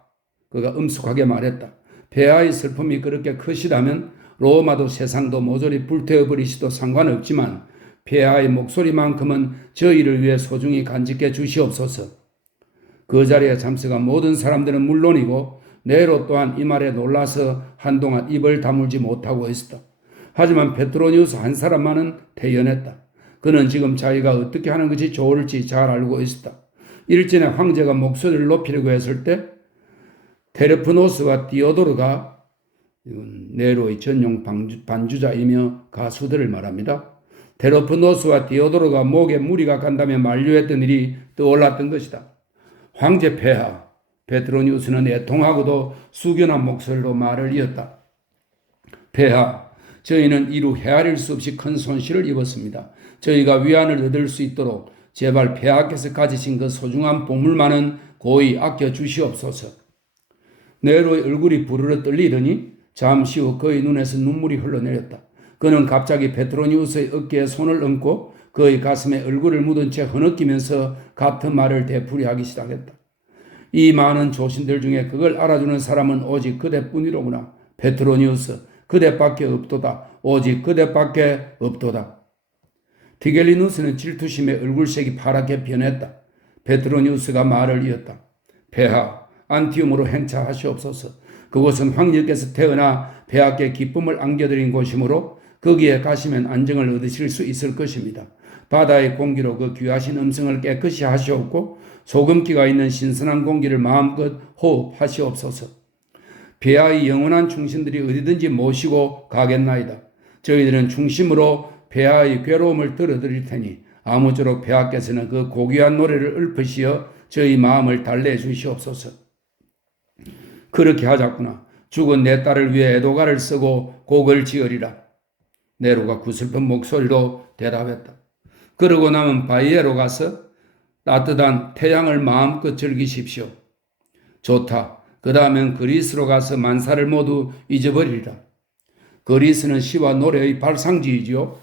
그가 엄숙하게 말했다. 폐하의 슬픔이 그렇게 크시다면 로마도 세상도 모조리 불태워버리시도 상관없지만 폐하의 목소리만큼은 저희를 위해 소중히 간직해 주시옵소서. 그 자리에 참석한 모든 사람들은 물론이고 네로 또한 이 말에 놀라서 한동안 입을 다물지 못하고 있었다. 하지만 페트로니우스 한 사람만은 태연했다. 그는 지금 자기가 어떻게 하는 것이 좋을지 잘 알고 있었다. 일전에 황제가 목소리를 높이려고 했을 때 테르프노스와 디오도르가 네로의 전용 반주자이며 가수들을 말합니다. 테르프노스와 디오도르가 목에 무리가 간다며 만류했던 일이 떠올랐던 것이다. 황제 폐하, 페트로니우스는 애통하고도 숙연한 목소리로 말을 이었다. 폐하, 저희는 이루 헤아릴 수 없이 큰 손실을 입었습니다. 저희가 위안을 얻을 수 있도록 제발 폐하께서 가지신 그 소중한 보물만은 고이 아껴 주시옵소서. 네로의 얼굴이 부르르 떨리더니 잠시 후 그의 눈에서 눈물이 흘러내렸다. 그는 갑자기 페트로니우스의 어깨에 손을 얹고 그의 가슴에 얼굴을 묻은 채 흐느끼면서 같은 말을 되풀이하기 시작했다. 이 많은 조신들 중에 그걸 알아주는 사람은 오직 그대뿐이로구나. 페트로니우스, 그대밖에 없도다. 오직 그대밖에 없도다. 티겔리누스는 질투심에 얼굴색이 파랗게 변했다. 페트로니우스가 말을 이었다. 폐하, 안티움으로 행차하시옵소서. 그곳은 황제께서 태어나 폐하께 기쁨을 안겨드린 곳이므로 거기에 가시면 안정을 얻으실 수 있을 것입니다. 바다의 공기로 그 귀하신 음성을 깨끗이 하시옵고 소금기가 있는 신선한 공기를 마음껏 호흡하시옵소서. 폐하의 영원한 충신들이 어디든지 모시고 가겠나이다. 저희들은 충심으로 폐하의 괴로움을 들어드릴 테니 아무쪼록 폐하께서는 그 고귀한 노래를 읊으시어 저희 마음을 달래 주시옵소서. 그렇게 하자꾸나. 죽은 내 딸을 위해 애도가를 쓰고 곡을 지으리라. 네로가 구슬픈 목소리로 대답했다. 그러고 나면 바이에로 가서 따뜻한 태양을 마음껏 즐기십시오. 좋다. 그 다음엔 그리스로 가서 만사를 모두 잊어버리리라. 그리스는 시와 노래의 발상지이지요.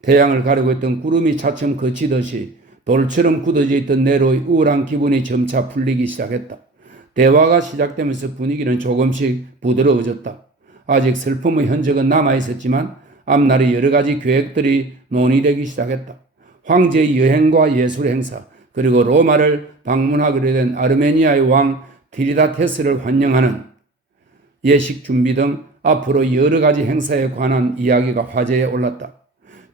태양을 가리고 있던 구름이 차츰 그치듯이 돌처럼 굳어져 있던 네로의 우울한 기분이 점차 풀리기 시작했다. 대화가 시작되면서 분위기는 조금씩 부드러워졌다. 아직 슬픔의 흔적은 남아있었지만 앞날의 여러 가지 계획들이 논의되기 시작했다. 황제의 여행과 예술 행사, 그리고 로마를 방문하기로 된 아르메니아의 왕 티리다테스를 환영하는 예식 준비 등 앞으로 여러 가지 행사에 관한 이야기가 화제에 올랐다.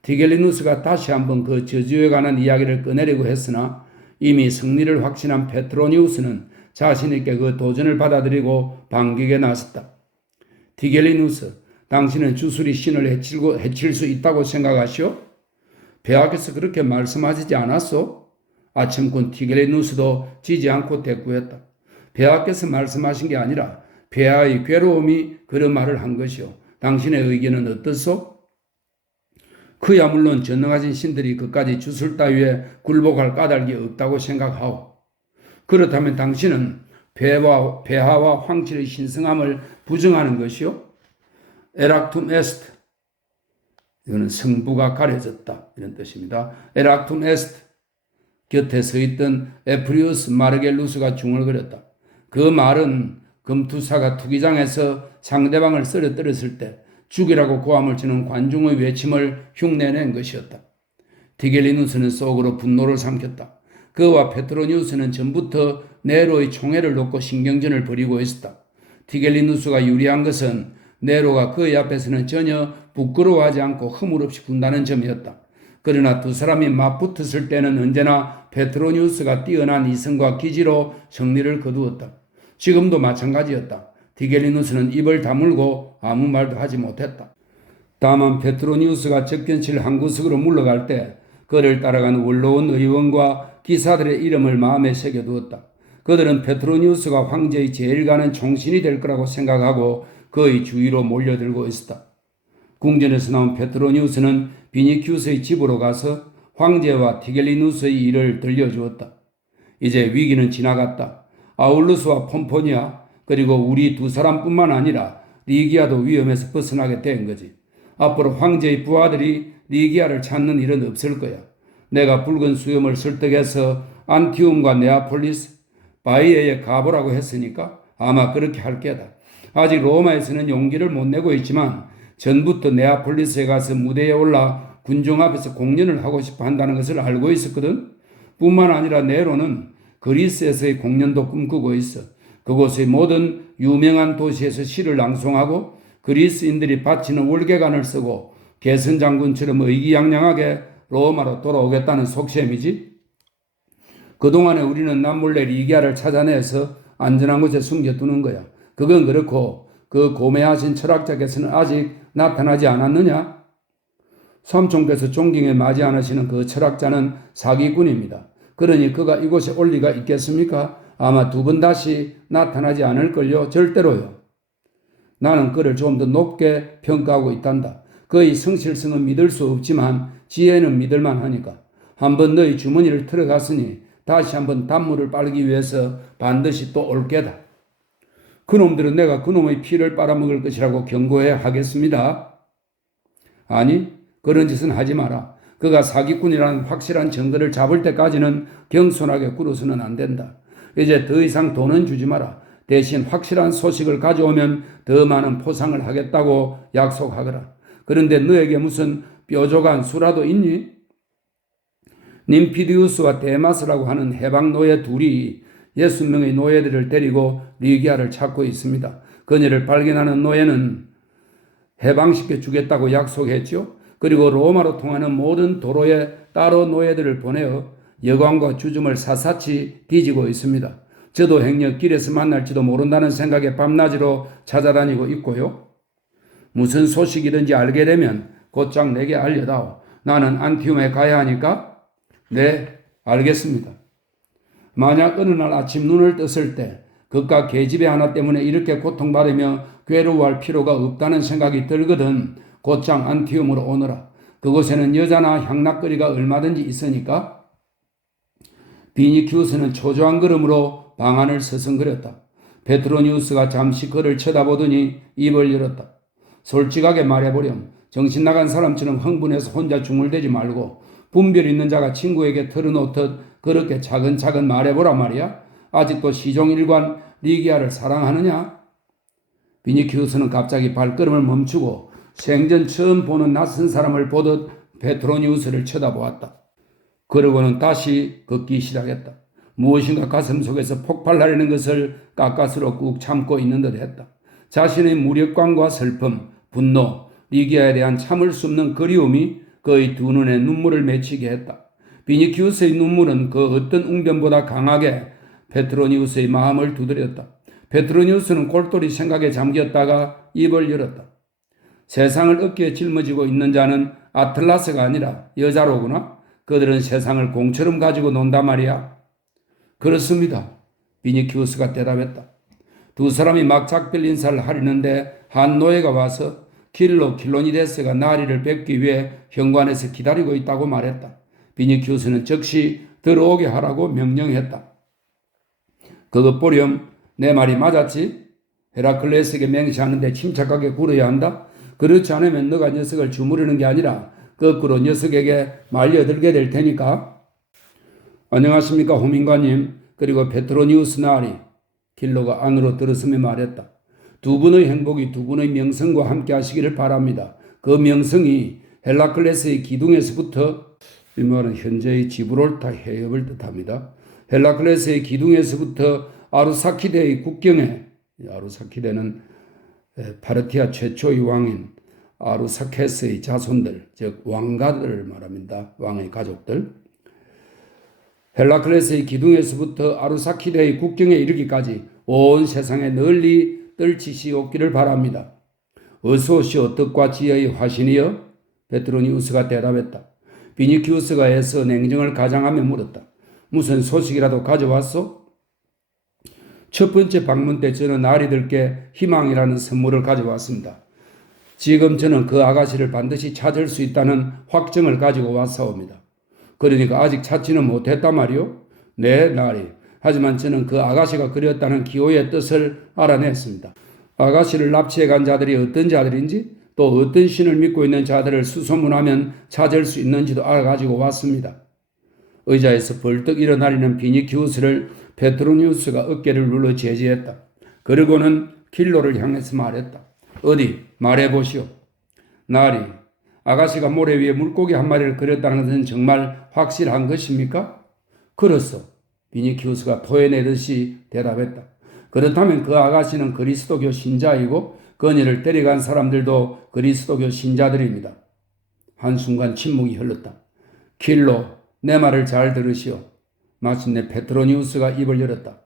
티겔리누스가 다시 한번 그 저주에 관한 이야기를 꺼내려고 했으나 이미 승리를 확신한 페트로니우스는 자신있게 그 도전을 받아들이고 반격에 나섰다. 티겔리누스, 당신은 주술이 신을 해칠 수 있다고 생각하시오? 폐하께서 그렇게 말씀하시지 않았소? 아침꾼 티겔리누스도 지지 않고 대꾸했다. 폐하께서 말씀하신 게 아니라 폐하의 괴로움이 그런 말을 한 것이오. 당신의 의견은 어떻소? 그야 물론 전능하신 신들이 그까지 주술 따위에 굴복할 까닭이 없다고 생각하오. 그렇다면 당신은 폐하와 황실의 신성함을 부정하는 것이오? 에락툼 에스트, 이거는 성부가 가려졌다 이런 뜻입니다. 에락툼 에스트, 곁에 서 있던 에프리우스 마르겔루스가 중얼거렸다. 그 말은 금투사가 투기장에서 상대방을 쓰러뜨렸을 때 죽이라고 고함을 치는 관중의 외침을 흉내낸 것이었다. 티겔리누스는 속으로 분노를 삼켰다. 그와 페트로니우스는 전부터 네로의 총애를 놓고 신경전을 벌이고 있었다. 티겔리누스가 유리한 것은 네로가 그의 앞에서는 전혀 부끄러워하지 않고 허물없이 군다는 점이었다. 그러나 두 사람이 맞붙었을 때는 언제나 페트로니우스가 뛰어난 이성과 기지로 승리를 거두었다. 지금도 마찬가지였다. 티겔리누스는 입을 다물고 아무 말도 하지 못했다. 다만 페트로니우스가 접견실 한 구석으로 물러갈 때 그를 따라간 원로원 의원과 기사들의 이름을 마음에 새겨두었다. 그들은 페트로니우스가 황제의 제일 가는 총신이 될 거라고 생각하고 그의 주위로 몰려들고 있었다. 궁전에서 나온 페트로니우스는 비니키우스의 집으로 가서 황제와 티겔리누스의 일을 들려주었다. 이제 위기는 지나갔다. 아울루스와 폼포니아 그리고 우리 두 사람뿐만 아니라 리기아도 위험에서 벗어나게 된 거지. 앞으로 황제의 부하들이 리기아를 찾는 일은 없을 거야. 내가 붉은 수염을 설득해서 안티움과 네아폴리스, 바이에에 가보라고 했으니까 아마 그렇게 할 게다. 아직 로마에서는 용기를 못 내고 있지만 전부터 네아폴리스에 가서 무대에 올라 군중 앞에서 공연을 하고 싶어 한다는 것을 알고 있었거든. 뿐만 아니라 네로는 그리스에서의 공연도 꿈꾸고 있어. 그곳의 모든 유명한 도시에서 시를 낭송하고 그리스인들이 바치는 월계관을 쓰고 개선 장군처럼 의기양양하게 로마로 돌아오겠다는 속셈이지. 그동안에 우리는 남몰래 리기아를 찾아내서 안전한 곳에 숨겨두는 거야. 그건 그렇고 그 고매하신 철학자께서는 아직 나타나지 않았느냐? 삼촌께서 존경에 맞이 않으시는 그 철학자는 사기꾼입니다. 그러니 그가 이곳에 올 리가 있겠습니까? 아마 두 번 다시 나타나지 않을걸요. 절대로요. 나는 그를 좀 더 높게 평가하고 있단다. 그의 성실성은 믿을 수 없지만 지혜는 믿을만 하니까. 한번 너희 주머니를 틀어갔으니 다시 한번 단물을 빨기 위해서 반드시 또 올 게다. 그놈들은 내가 그놈의 피를 빨아먹을 것이라고 경고해 하겠습니다. 아니, 그런 짓은 하지 마라. 그가 사기꾼이라는 확실한 증거를 잡을 때까지는 경솔하게 굴어서는 안 된다. 이제 더 이상 돈은 주지 마라. 대신 확실한 소식을 가져오면 더 많은 포상을 하겠다고 약속하거라. 그런데 너에게 무슨 뾰족한 수라도 있니? 님피디우스와 데마스라고 하는 해방 노예 둘이 60명의 노예들을 데리고 리기아를 찾고 있습니다. 그녀를 발견하는 노예는 해방시켜 주겠다고 약속했죠. 그리고 로마로 통하는 모든 도로에 따로 노예들을 보내어 여관과 주점을 샅샅이 뒤지고 있습니다. 저도 행여 길에서 만날지도 모른다는 생각에 밤낮으로 찾아다니고 있고요. 무슨 소식이든지 알게 되면 곧장 내게 알려다오. 나는 안티움에 가야 하니까. 네, 알겠습니다. 만약 어느 날 아침 눈을 떴을 때 그깟 계집애 하나 때문에 이렇게 고통받으며 괴로워할 필요가 없다는 생각이 들거든 곧장 안티움으로 오너라. 그곳에는 여자나 향락거리가 얼마든지 있으니까. 비니키우스는 초조한 걸음으로 방 안을 서성거렸다. 페트로니우스가 잠시 그를 쳐다보더니 입을 열었다. 솔직하게 말해보렴. 정신 나간 사람처럼 흥분해서 혼자 중얼대지 말고 분별 있는 자가 친구에게 털어놓듯 그렇게 차근차근 말해보라 말이야. 아직도 시종일관 리기아를 사랑하느냐? 비니키우스는 갑자기 발걸음을 멈추고 생전 처음 보는 낯선 사람을 보듯 페트로니우스를 쳐다보았다. 그러고는 다시 걷기 시작했다. 무엇인가 가슴 속에서 폭발하려는 것을 가까스로 꾹 참고 있는 듯 했다. 자신의 무력감과 슬픔, 분노, 리기아에 대한 참을 수 없는 그리움이 그의 두 눈에 눈물을 맺히게 했다. 비니키우스의 눈물은 그 어떤 웅변보다 강하게 페트로니우스의 마음을 두드렸다. 페트로니우스는 골똘히 생각에 잠겼다가 입을 열었다. 세상을 어깨에 짊어지고 있는 자는 아틀라스가 아니라 여자로구나. 그들은 세상을 공처럼 가지고 논단 말이야. 그렇습니다. 비니키우스가 대답했다. 두 사람이 막 작별 인사를 하려는데 한 노예가 와서 킬로니데스가 나리를 뵙기 위해 현관에서 기다리고 있다고 말했다. 비니키우스는 즉시 들어오게 하라고 명령했다. 그것 보렴. 내 말이 맞았지? 헤라클레스에게 맹세하는데 침착하게 굴어야 한다. 그렇지 않으면 너가 녀석을 주무르는 게 아니라 거꾸로 녀석에게 말려들게 될 테니까. 안녕하십니까 호민관님. 그리고 페트로니우스 나리. 길로가 안으로 들어서며 말했다. 두 분의 행복이 두 분의 명성과 함께 하시기를 바랍니다. 그 명성이 헬라클레스의 기둥에서부터, 이 말은 현재의 지브롤타 해협을 뜻합니다. 헬라클레스의 기둥에서부터 아루사키데의 국경에, 아루사키데는 파르티아 최초의 왕인 아루사케스의 자손들, 즉 왕가들을 말합니다. 왕의 가족들. 헬라클레스의 기둥에서부터 아루사키데의 국경에 이르기까지 온 세상에 널리 떨치시옵기를 바랍니다. 어서 오시오 뜻과 지혜의 화신이여. 페트로니우스가 대답했다. 비니키우스가 애써 냉정을 가장하며 물었다. 무슨 소식이라도 가져왔소? 첫 번째 방문 때 저는 나리들께 희망이라는 선물을 가져왔습니다. 지금 저는 그 아가씨를 반드시 찾을 수 있다는 확정을 가지고 왔사옵니다. 그러니까 아직 찾지는 못했단 말이오? 네, 나리. 하지만 저는 그 아가씨가 그렸다는 기호의 뜻을 알아냈습니다. 아가씨를 납치해 간 자들이 어떤 자들인지, 또 어떤 신을 믿고 있는 자들을 수소문하면 찾을 수 있는지도 알아가지고 왔습니다. 의자에서 벌떡 일어나려는 비니키우스를 페트로니우스가 어깨를 눌러 제지했다. 그리고는 킬로를 향해서 말했다. 어디 말해보시오. 나리, 아가씨가 모래 위에 물고기 한 마리를 그렸다는 것은 정말 확실한 것입니까? 그렇소. 비니키우스가 토해내듯이 대답했다. 그렇다면 그 아가씨는 그리스도교 신자이고 그녀를 데려간 사람들도 그리스도교 신자들입니다. 한순간 침묵이 흘렀다. 킬로, 내 말을 잘 들으시오. 마침내 페트로니우스가 입을 열었다.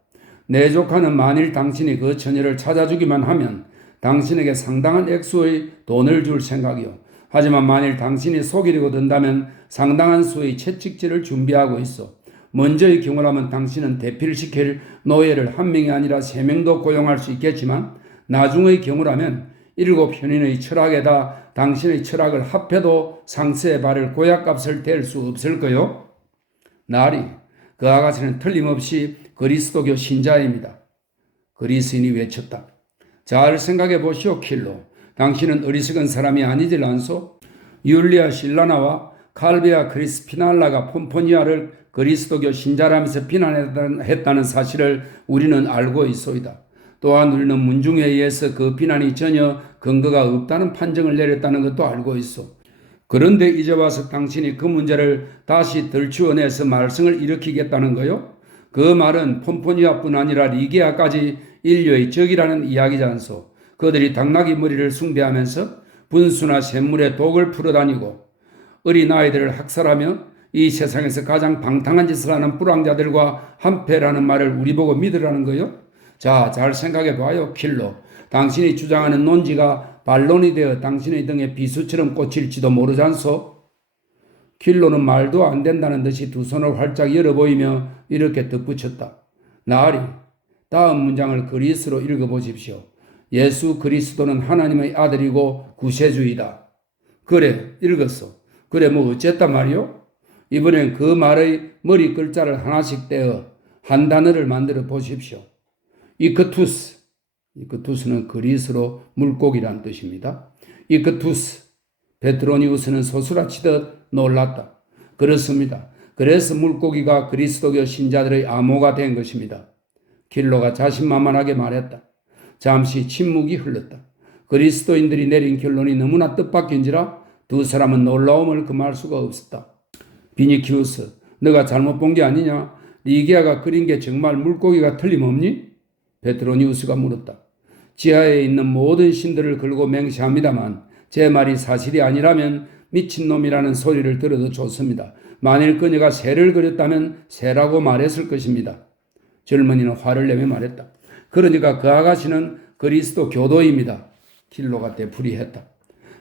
내 조카는 만일 당신이 그 처녀를 찾아주기만 하면 당신에게 상당한 액수의 돈을 줄 생각이오. 하지만 만일 당신이 속이려고 든다면 상당한 수의 채찍질을 준비하고 있어. 먼저의 경우라면 당신은 대필시킬 노예를 한 명이 아니라 3명도 고용할 수 있겠지만 나중의 경우라면 7현인의 철학에다 당신의 철학을 합해도 상세에 바를 고약값을 댈 수 없을 거요. 나리, 그 아가씨는 틀림없이 그리스도교 신자입니다. 그리스인이 외쳤다. 잘 생각해 보시오, 킬로. 당신은 어리석은 사람이 아니질 않소? 율리아 실라나와 칼비아 크리스피날라가 폼포니아를 그리스도교 신자라면서 비난했다는 사실을 우리는 알고 있소이다. 또한 우리는 문중에 의해서 그 비난이 전혀 근거가 없다는 판정을 내렸다는 것도 알고 있소. 그런데 이제 와서 당신이 그 문제를 다시 들추어내서 말썽을 일으키겠다는 거요? 그 말은 폼포니아뿐 아니라 리기아까지 인류의 적이라는 이야기지 않소. 그들이 당나귀 머리를 숭배하면서 분수나 샘물에 독을 풀어다니고 어린아이들을 학살하며 이 세상에서 가장 방탕한 짓을 하는 불황자들과 한패라는 말을 우리 보고 믿으라는 거요? 자, 잘 생각해 봐요, 킬로. 당신이 주장하는 논지가 반론이 되어 당신의 등에 비수처럼 꽂힐지도 모르잖소? 킬로는 말도 안 된다는 듯이 두 손을 활짝 열어 보이며 이렇게 덧붙였다. 나으리, 다음 문장을 그리스로 읽어보십시오. 예수 그리스도는 하나님의 아들이고 구세주이다. 그래, 읽었어. 그래, 뭐 어쨌단 말이요? 이번엔 그 말의 머리 글자를 하나씩 떼어 한 단어를 만들어 보십시오. 이크투스. 이크투스는 그리스로 물고기란 뜻입니다. 이크투스. 페트로니우스는 소스라치듯 놀랐다. 그렇습니다. 그래서 물고기가 그리스도교 신자들의 암호가 된 것입니다. 킬로가 자신만만하게 말했다. 잠시 침묵이 흘렀다. 그리스도인들이 내린 결론이 너무나 뜻밖인지라 두 사람은 놀라움을 금할 수가 없었다. 비니키우스, 너가 잘못 본 게 아니냐? 리기아가 그린 게 정말 물고기가 틀림없니? 페트로니우스가 물었다. 지하에 있는 모든 신들을 걸고 맹세합니다만 제 말이 사실이 아니라면 미친놈이라는 소리를 들어도 좋습니다. 만일 그녀가 새를 그렸다면 새라고 말했을 것입니다. 젊은이는 화를 내며 말했다. 그러니까 그 아가씨는 그리스도 교도입니다. 킬로가 되풀이했다.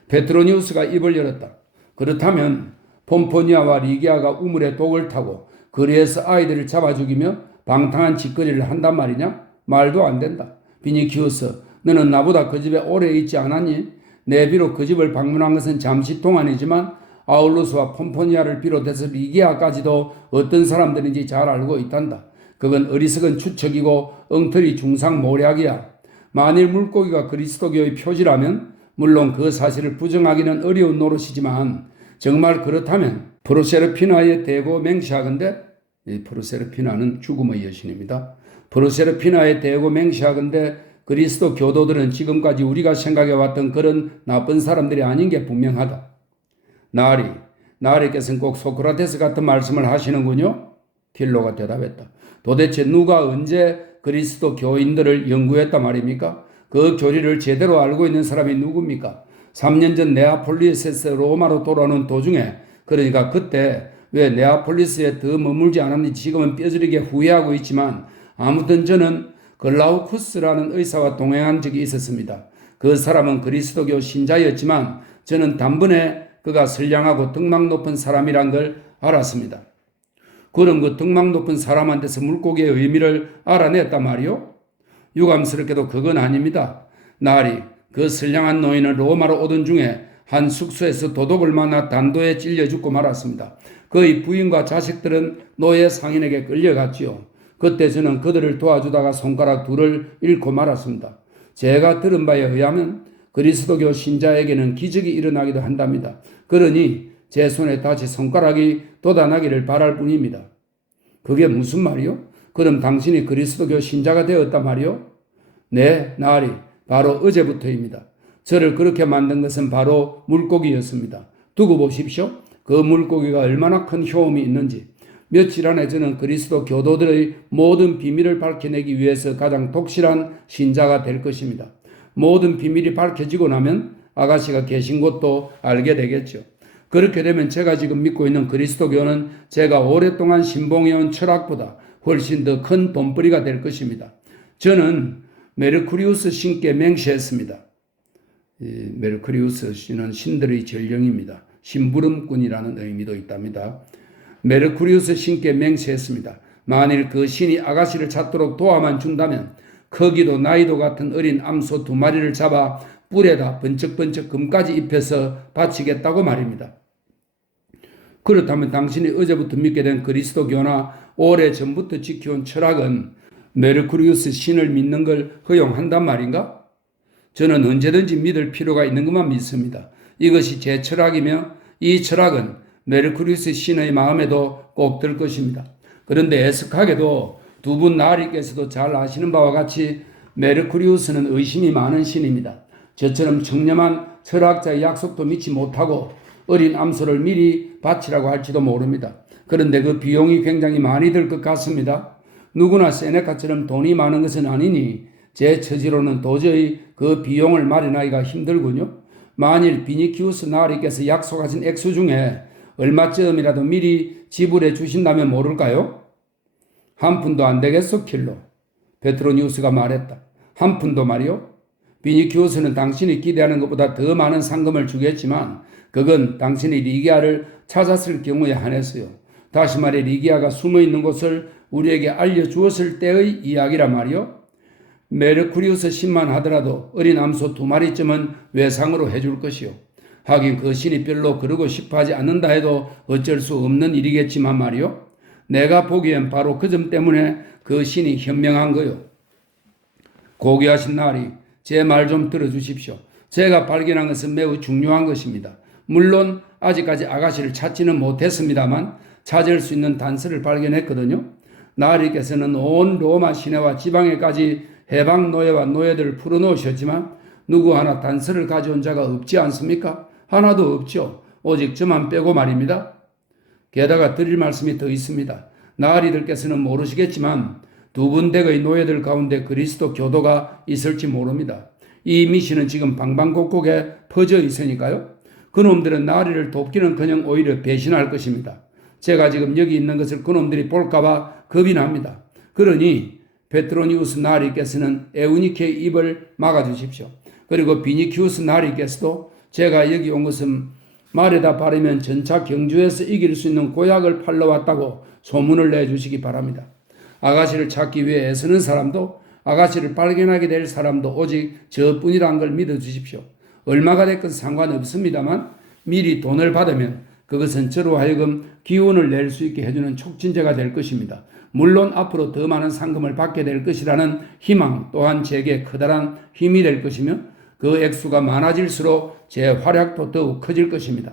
페트로니우스가 입을 열었다. 그렇다면 폼포니아와 리기아가 우물에 독을 타고 거리에서 아이들을 잡아 죽이며 방탕한 짓거리를 한단 말이냐? 말도 안 된다. 비니키우스, 너는 나보다 그 집에 오래 있지 않았니? 내 비록 그 집을 방문한 것은 잠시 동안이지만 아울루스와 폼포니아를 비롯해서 리기아까지도 어떤 사람들인지 잘 알고 있단다. 그건 어리석은 추측이고 엉터리 중상모략이야. 만일 물고기가 그리스도교의 표지라면 물론 그 사실을 부정하기는 어려운 노릇이지만 정말 그렇다면 프로세르피나에 대고 맹세하건대, 이 프로세르피나는 죽음의 여신입니다. 프로세르피나에 대고 맹세하건대 그리스도 교도들은 지금까지 우리가 생각해왔던 그런 나쁜 사람들이 아닌 게 분명하다. 나리께서는 꼭 소크라테스 같은 말씀을 하시는군요. 킬로가 대답했다. 도대체 누가 언제 그리스도 교인들을 연구했단 말입니까? 그 교리를 제대로 알고 있는 사람이 누굽니까? 3년 전 네아폴리스에서 로마로 돌아오는 도중에, 그러니까 그때 왜 네아폴리스에 더 머물지 않았는지 지금은 뼈저리게 후회하고 있지만 아무튼 저는 글라우쿠스라는 의사와 동행한 적이 있었습니다. 그 사람은 그리스도교 신자였지만 저는 단번에 그가 선량하고 등막 높은 사람이란 걸 알았습니다. 그럼 그 등막 높은 사람한테서 물고기의 의미를 알아냈단 말이요? 유감스럽게도 그건 아닙니다. 날이 그 선량한 노인은 로마로 오던 중에 한 숙소에서 도둑을 만나 단도에 찔려 죽고 말았습니다. 그의 부인과 자식들은 노예 상인에게 끌려갔지요. 그때 저는 그들을 도와주다가 손가락 둘을 잃고 말았습니다. 제가 들은 바에 의하면 그리스도교 신자에게는 기적이 일어나기도 한답니다. 그러니 제 손에 다시 손가락이 돋아나기를 바랄 뿐입니다. 그게 무슨 말이요? 그럼 당신이 그리스도교 신자가 되었단 말이요? 네, 나으리 바로 어제부터입니다. 저를 그렇게 만든 것은 바로 물고기였습니다. 두고 보십시오. 그 물고기가 얼마나 큰 효험이 있는지. 며칠 안에 저는 그리스도 교도들의 모든 비밀을 밝혀내기 위해서 가장 독실한 신자가 될 것입니다. 모든 비밀이 밝혀지고 나면 아가씨가 계신 곳도 알게 되겠죠. 그렇게 되면 제가 지금 믿고 있는 그리스도교는 제가 오랫동안 신봉해온 철학보다 훨씬 더 큰 돈벌이가 될 것입니다. 저는 메르쿠리우스 신께 맹세했습니다. 메르쿠리우스 신은 신들의 전령입니다. 심부름꾼이라는 의미도 있답니다. 메르쿠리우스 신께 맹세했습니다. 만일 그 신이 아가씨를 찾도록 도와만 준다면 크기도 나이도 같은 어린 암소 2마리를 잡아 뿔에다 번쩍번쩍 금까지 입혀서 바치겠다고 말입니다. 그렇다면 당신이 어제부터 믿게 된 그리스도교나 오래전부터 지켜온 철학은 메르쿠리우스 신을 믿는 걸 허용한단 말인가? 저는 언제든지 믿을 필요가 있는 것만 믿습니다. 이것이 제 철학이며 이 철학은 메르쿠리우스 신의 마음에도 꼭 들 것입니다. 그런데 애석하게도 두 분 나으리께서도 잘 아시는 바와 같이 메르쿠리우스는 의심이 많은 신입니다. 저처럼 청렴한 철학자의 약속도 믿지 못하고 어린 암소를 미리 바치라고 할지도 모릅니다. 그런데 그 비용이 굉장히 많이 들 것 같습니다. 누구나 세네카처럼 돈이 많은 것은 아니니 제 처지로는 도저히 그 비용을 마련하기가 힘들군요. 만일 비니키우스 나으리께서 약속하신 액수 중에 얼마쯤이라도 미리 지불해 주신다면 모를까요? 한 푼도 안 되겠소, 킬로. 베트로니우스가 말했다. 한 푼도 말이요? 비니키우스는 당신이 기대하는 것보다 더 많은 상금을 주겠지만 그건 당신이 리기아를 찾았을 경우에 한해서요. 다시 말해 리기아가 숨어있는 곳을 우리에게 알려주었을 때의 이야기라 말이요. 메르쿠리우스 신만 하더라도 어린 암소 2마리쯤은 외상으로 해줄 것이요. 하긴 그 신이 별로 그러고 싶어하지 않는다 해도 어쩔 수 없는 일이겠지만 말이요. 내가 보기엔 바로 그 점 때문에 그 신이 현명한 거요. 고귀하신 나으리, 제 말 좀 들어주십시오. 제가 발견한 것은 매우 중요한 것입니다. 물론 아직까지 아가씨를 찾지는 못했습니다만 찾을 수 있는 단서를 발견했거든요. 나으리께서는 온 로마 시내와 지방에까지 해방 노예와 노예들을 풀어놓으셨지만 누구 하나 단서를 가져온 자가 없지 않습니까? 하나도 없죠. 오직 저만 빼고 말입니다. 게다가 드릴 말씀이 더 있습니다. 나으리들께서는 모르시겠지만 두 군데의 노예들 가운데 그리스도 교도가 있을지 모릅니다. 이 미신은 지금 방방곡곡에 퍼져 있으니까요. 그놈들은 나으리를 돕기는커녕 오히려 배신할 것입니다. 제가 지금 여기 있는 것을 그놈들이 볼까봐 겁이 납니다. 그러니 베트로니우스 나으리께서는 에우니케의 입을 막아주십시오. 그리고 비니키우스 나으리께서도 제가 여기 온 것은 말에다 바르면 전차 경주에서 이길 수 있는 고약을 팔러 왔다고 소문을 내주시기 바랍니다. 아가씨를 찾기 위해 애쓰는 사람도 아가씨를 발견하게 될 사람도 오직 저뿐이라는 걸 믿어주십시오. 얼마가 됐건 상관없습니다만 미리 돈을 받으면 그것은 저로 하여금 기운을 낼 수 있게 해주는 촉진제가 될 것입니다. 물론 앞으로 더 많은 상금을 받게 될 것이라는 희망 또한 제게 커다란 힘이 될 것이며 그 액수가 많아질수록 제 활약도 더욱 커질 것입니다.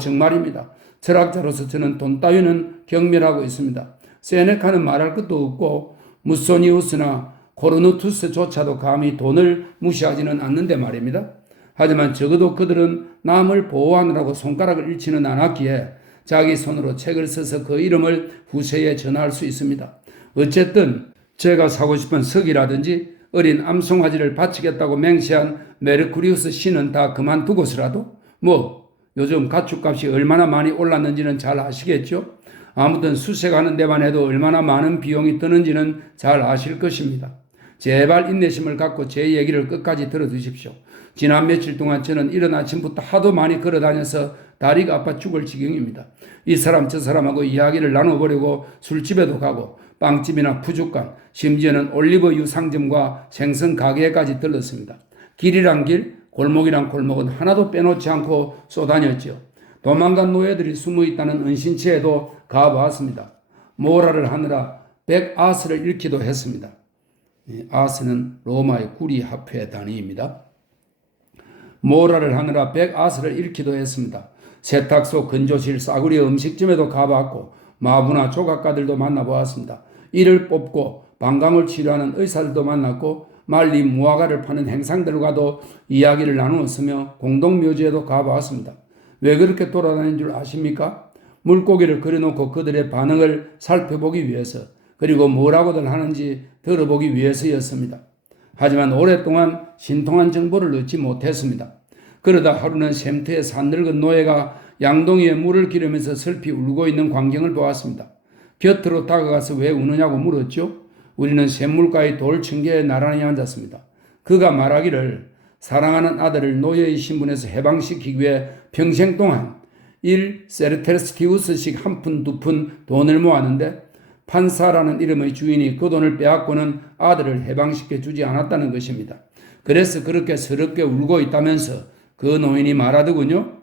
정말입니다. 철학자로서 저는 돈 따위는 경멸하고 있습니다. 세네카는 말할 것도 없고 무소니우스나 코르누투스조차도 감히 돈을 무시하지는 않는데 말입니다. 하지만 적어도 그들은 남을 보호하느라고 손가락을 잃지는 않았기에 자기 손으로 책을 써서 그 이름을 후세에 전할 수 있습니다. 어쨌든 제가 사고 싶은 석이라든지 어린 암송아지를 바치겠다고 맹세한 메르쿠리우스 신은 다 그만두고서라도 요즘 가축값이 얼마나 많이 올랐는지는 잘 아시겠죠? 아무튼 수색하는 데만 해도 얼마나 많은 비용이 드는지는 잘 아실 것입니다. 제발 인내심을 갖고 제 얘기를 끝까지 들어주십시오. 지난 며칠 동안 저는 이른 아침부터 하도 많이 걸어다녀서 다리가 아파 죽을 지경입니다. 이 사람 저 사람하고 이야기를 나눠보려고 술집에도 가고 빵집이나 푸주간 심지어는 올리브유 상점과 생선 가게까지 들렀습니다. 길이란 길, 골목이란 골목은 하나도 빼놓지 않고 쏘다녔죠. 도망간 노예들이 숨어있다는 은신처에도 가보았습니다. 모라를 하느라 100아스를 잃기도 했습니다. 아스는 로마의 구리 화폐 단위입니다. 모라를 하느라 100아스를 잃기도 했습니다. 세탁소, 건조실, 싸구려 음식점에도 가봤고 마부나 조각가들도 만나보았습니다. 이를 뽑고 방광을 치료하는 의사들도 만났고 말리 무화과를 파는 행상들과도 이야기를 나누었으며 공동묘지에도 가보았습니다. 왜 그렇게 돌아다닌 줄 아십니까? 물고기를 그려놓고 그들의 반응을 살펴보기 위해서, 그리고 뭐라고들 하는지 들어보기 위해서였습니다. 하지만 오랫동안 신통한 정보를 얻지 못했습니다. 그러다 하루는 샘터에 산 늙은 노예가 양동이에 물을 기르면서 슬피 울고 있는 광경을 보았습니다. 곁으로 다가가서 왜 우느냐고 물었죠. 우리는 샘물가의 돌 층계에 나란히 앉았습니다. 그가 말하기를 사랑하는 아들을 노예의 신분에서 해방시키기 위해 평생 동안 1세르테스티우스씩 1푼 2푼 돈을 모았는데 판사라는 이름의 주인이 그 돈을 빼앗고는 아들을 해방시켜 주지 않았다는 것입니다. 그래서 그렇게 서럽게 울고 있다면서 그 노인이 말하더군요.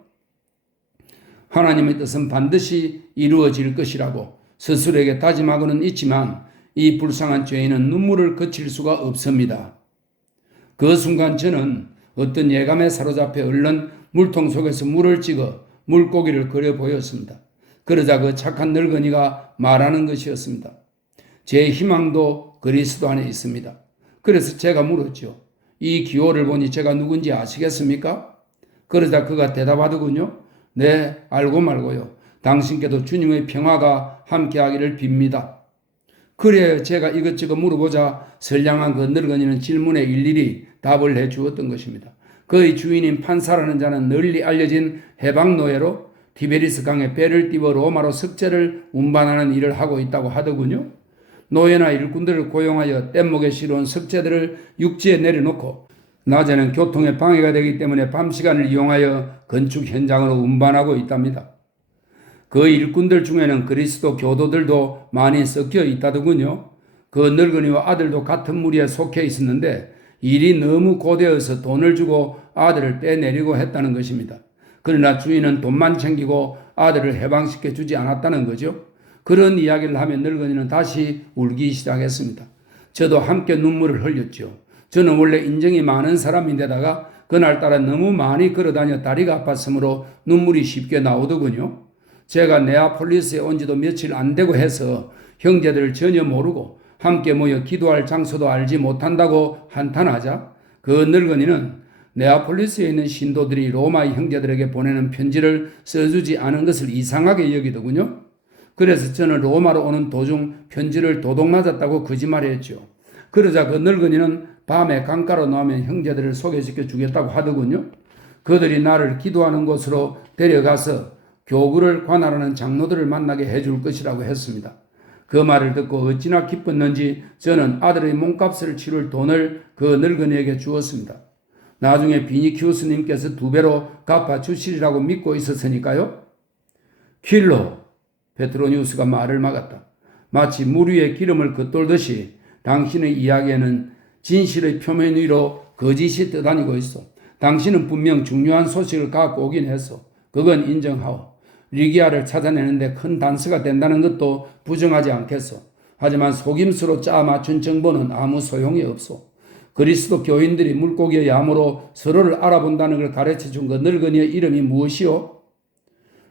하나님의 뜻은 반드시 이루어질 것이라고 스스로에게 다짐하고는 있지만 이 불쌍한 죄인은 눈물을 그칠 수가 없습니다. 그 순간 저는 어떤 예감에 사로잡혀 얼른 물통 속에서 물을 찍어 물고기를 그려 보였습니다. 그러자 그 착한 늙은이가 말하는 것이었습니다. 제 희망도 그리스도 안에 있습니다. 그래서 제가 물었죠. 이 기호를 보니 제가 누군지 아시겠습니까? 그러자 그가 대답하더군요. 네, 알고 말고요. 당신께도 주님의 평화가 함께하기를 빕니다. 그래 제가 이것저것 물어보자 선량한 그 늙은이는 질문에 일일이 답을 해주었던 것입니다. 그의 주인인 판사라는 자는 널리 알려진 해방노예로 티베리스 강에 배를 띄워 로마로 석재를 운반하는 일을 하고 있다고 하더군요. 노예나 일꾼들을 고용하여 뗏목에 실어온 석재들을 육지에 내려놓고 낮에는 교통에 방해가 되기 때문에 밤 시간을 이용하여 건축 현장으로 운반하고 있답니다. 그 일꾼들 중에는 그리스도 교도들도 많이 섞여 있다더군요. 그 늙은이와 아들도 같은 무리에 속해 있었는데 일이 너무 고되어서 돈을 주고 아들을 빼내리고 했다는 것입니다. 그러나 주인은 돈만 챙기고 아들을 해방시켜 주지 않았다는 거죠. 그런 이야기를 하면 늙은이는 다시 울기 시작했습니다. 저도 함께 눈물을 흘렸죠. 저는 원래 인정이 많은 사람인데다가 그날따라 너무 많이 걸어다녀 다리가 아팠으므로 눈물이 쉽게 나오더군요. 제가 네아폴리스에 온 지도 며칠 안 되고 해서 형제들을 전혀 모르고 함께 모여 기도할 장소도 알지 못한다고 한탄하자 그 늙은이는 네아폴리스에 있는 신도들이 로마의 형제들에게 보내는 편지를 써주지 않은 것을 이상하게 여기더군요. 그래서 저는 로마로 오는 도중 편지를 도둑 맞았다고 거짓말했죠. 그러자 그 늙은이는 밤에 강가로 나오면 형제들을 소개시켜 주겠다고 하더군요. 그들이 나를 기도하는 곳으로 데려가서 교구를 관할하는 장로들을 만나게 해줄 것이라고 했습니다. 그 말을 듣고 어찌나 기뻤는지 저는 아들의 몸값을 치룰 돈을 그 늙은이에게 주었습니다. 나중에 비니키우스님께서 2배로 갚아주시리라고 믿고 있었으니까요. 킬로, 페트로니우스가 말을 막았다. 마치 물 위에 기름을 겉돌듯이 당신의 이야기에는 진실의 표면 위로 거짓이 떠다니고 있어. 당신은 분명 중요한 소식을 갖고 오긴 했어. 그건 인정하오. 리기아를 찾아내는데 큰 단서가 된다는 것도 부정하지 않겠소. 하지만 속임수로 짜 맞춘 정보는 아무 소용이 없소. 그리스도 교인들이 물고기의 야무로 서로를 알아본다는 걸 가르쳐준 그 늙은이의 이름이 무엇이요?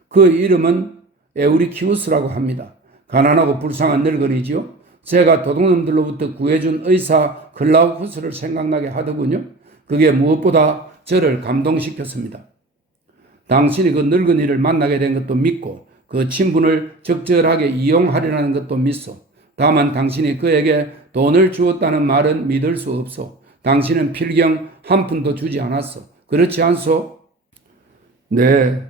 그 이름은 에우리키우스라고 합니다. 가난하고 불쌍한 늙은이지요. 제가 도둑놈들로부터 구해준 의사 글라우쿠스를 생각나게 하더군요. 그게 무엇보다 저를 감동시켰습니다. 당신이 그 늙은이를 만나게 된 것도 믿고 그 친분을 적절하게 이용하려는 것도 믿소. 다만 당신이 그에게 돈을 주었다는 말은 믿을 수 없소. 당신은 필경 한 푼도 주지 않았소. 그렇지 않소? 네.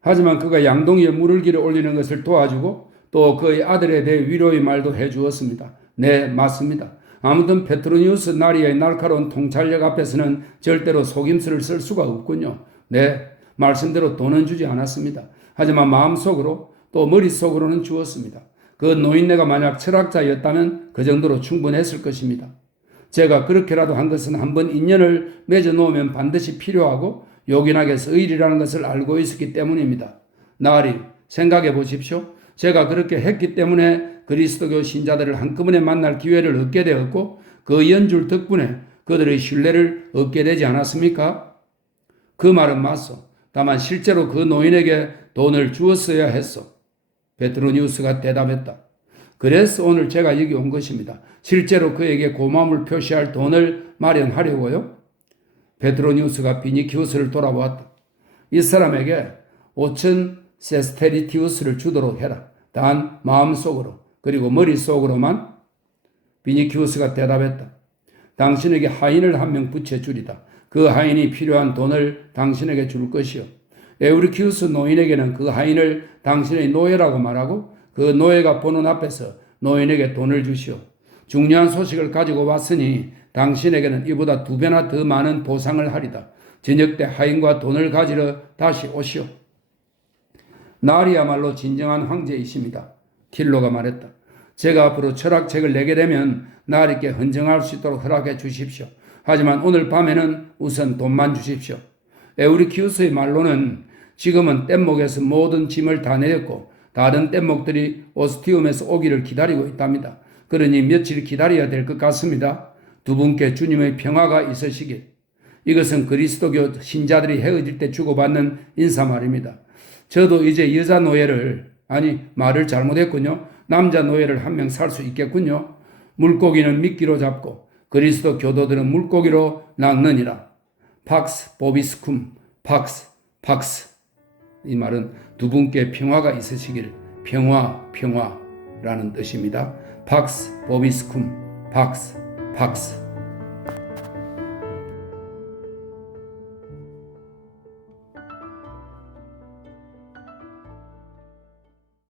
하지만 그가 양동이에 물을 길어 올리는 것을 도와주고 또 그의 아들에 대해 위로의 말도 해주었습니다. 네, 맞습니다. 아무튼 페트로니우스 나리의 날카로운 통찰력 앞에서는 절대로 속임수를 쓸 수가 없군요. 네, 말씀대로 돈은 주지 않았습니다. 하지만 마음속으로 또 머릿속으로는 주었습니다. 그 노인네가 만약 철학자였다면 그 정도로 충분했을 것입니다. 제가 그렇게라도 한 것은 한번 인연을 맺어 놓으면 반드시 필요하고 요긴하게 서일이라는 것을 알고 있었기 때문입니다. 나리, 생각해 보십시오. 제가 그렇게 했기 때문에 그리스도교 신자들을 한꺼번에 만날 기회를 얻게 되었고 그 연줄 덕분에 그들의 신뢰를 얻게 되지 않았습니까? 그 말은 맞소. 다만 실제로 그 노인에게 돈을 주었어야 했소. 베트로니우스가 대답했다. 그래서 오늘 제가 여기 온 것입니다. 실제로 그에게 고마움을 표시할 돈을 마련하려고요. 베트로니우스가 비니키우스를 돌아보았다. 이 사람에게 5천 세스테리티우스를 주도록 해라. 단 마음속으로 그리고 머릿속으로만. 비니키우스가 대답했다. 당신에게 하인을 한 명 붙여주리다. 그 하인이 필요한 돈을 당신에게 줄 것이요. 에우리키우스 노인에게는 그 하인을 당신의 노예라고 말하고 그 노예가 보는 앞에서 노인에게 돈을 주시오. 중요한 소식을 가지고 왔으니 당신에게는 이보다 2배나 더 많은 보상을 하리다. 저녁 때 하인과 돈을 가지러 다시 오시오. 날이야말로 진정한 황제이십니다. 킬로가 말했다. 제가 앞으로 철학책을 내게 되면 날이께 헌정할 수 있도록 허락해 주십시오. 하지만 오늘 밤에는 우선 돈만 주십시오. 에우리키우스의 말로는 지금은 뗏목에서 모든 짐을 다 내렸고 다른 뗏목들이 오스티움에서 오기를 기다리고 있답니다. 그러니 며칠 기다려야 될 것 같습니다. 두 분께 주님의 평화가 있으시길. 이것은 그리스도교 신자들이 헤어질 때 주고받는 인사말입니다. 저도 이제 여자 노예를, 말을 잘못했군요. 남자 노예를 한 명 살 수 있겠군요. 물고기는 미끼로 잡고 그리스도 교도들은 물고기로 낚느니라. 팍스 보비스쿰 팍스. 이 말은 두 분께 평화가 있으시길. 평화라는 뜻입니다. 팍스 보비스쿰 팍스.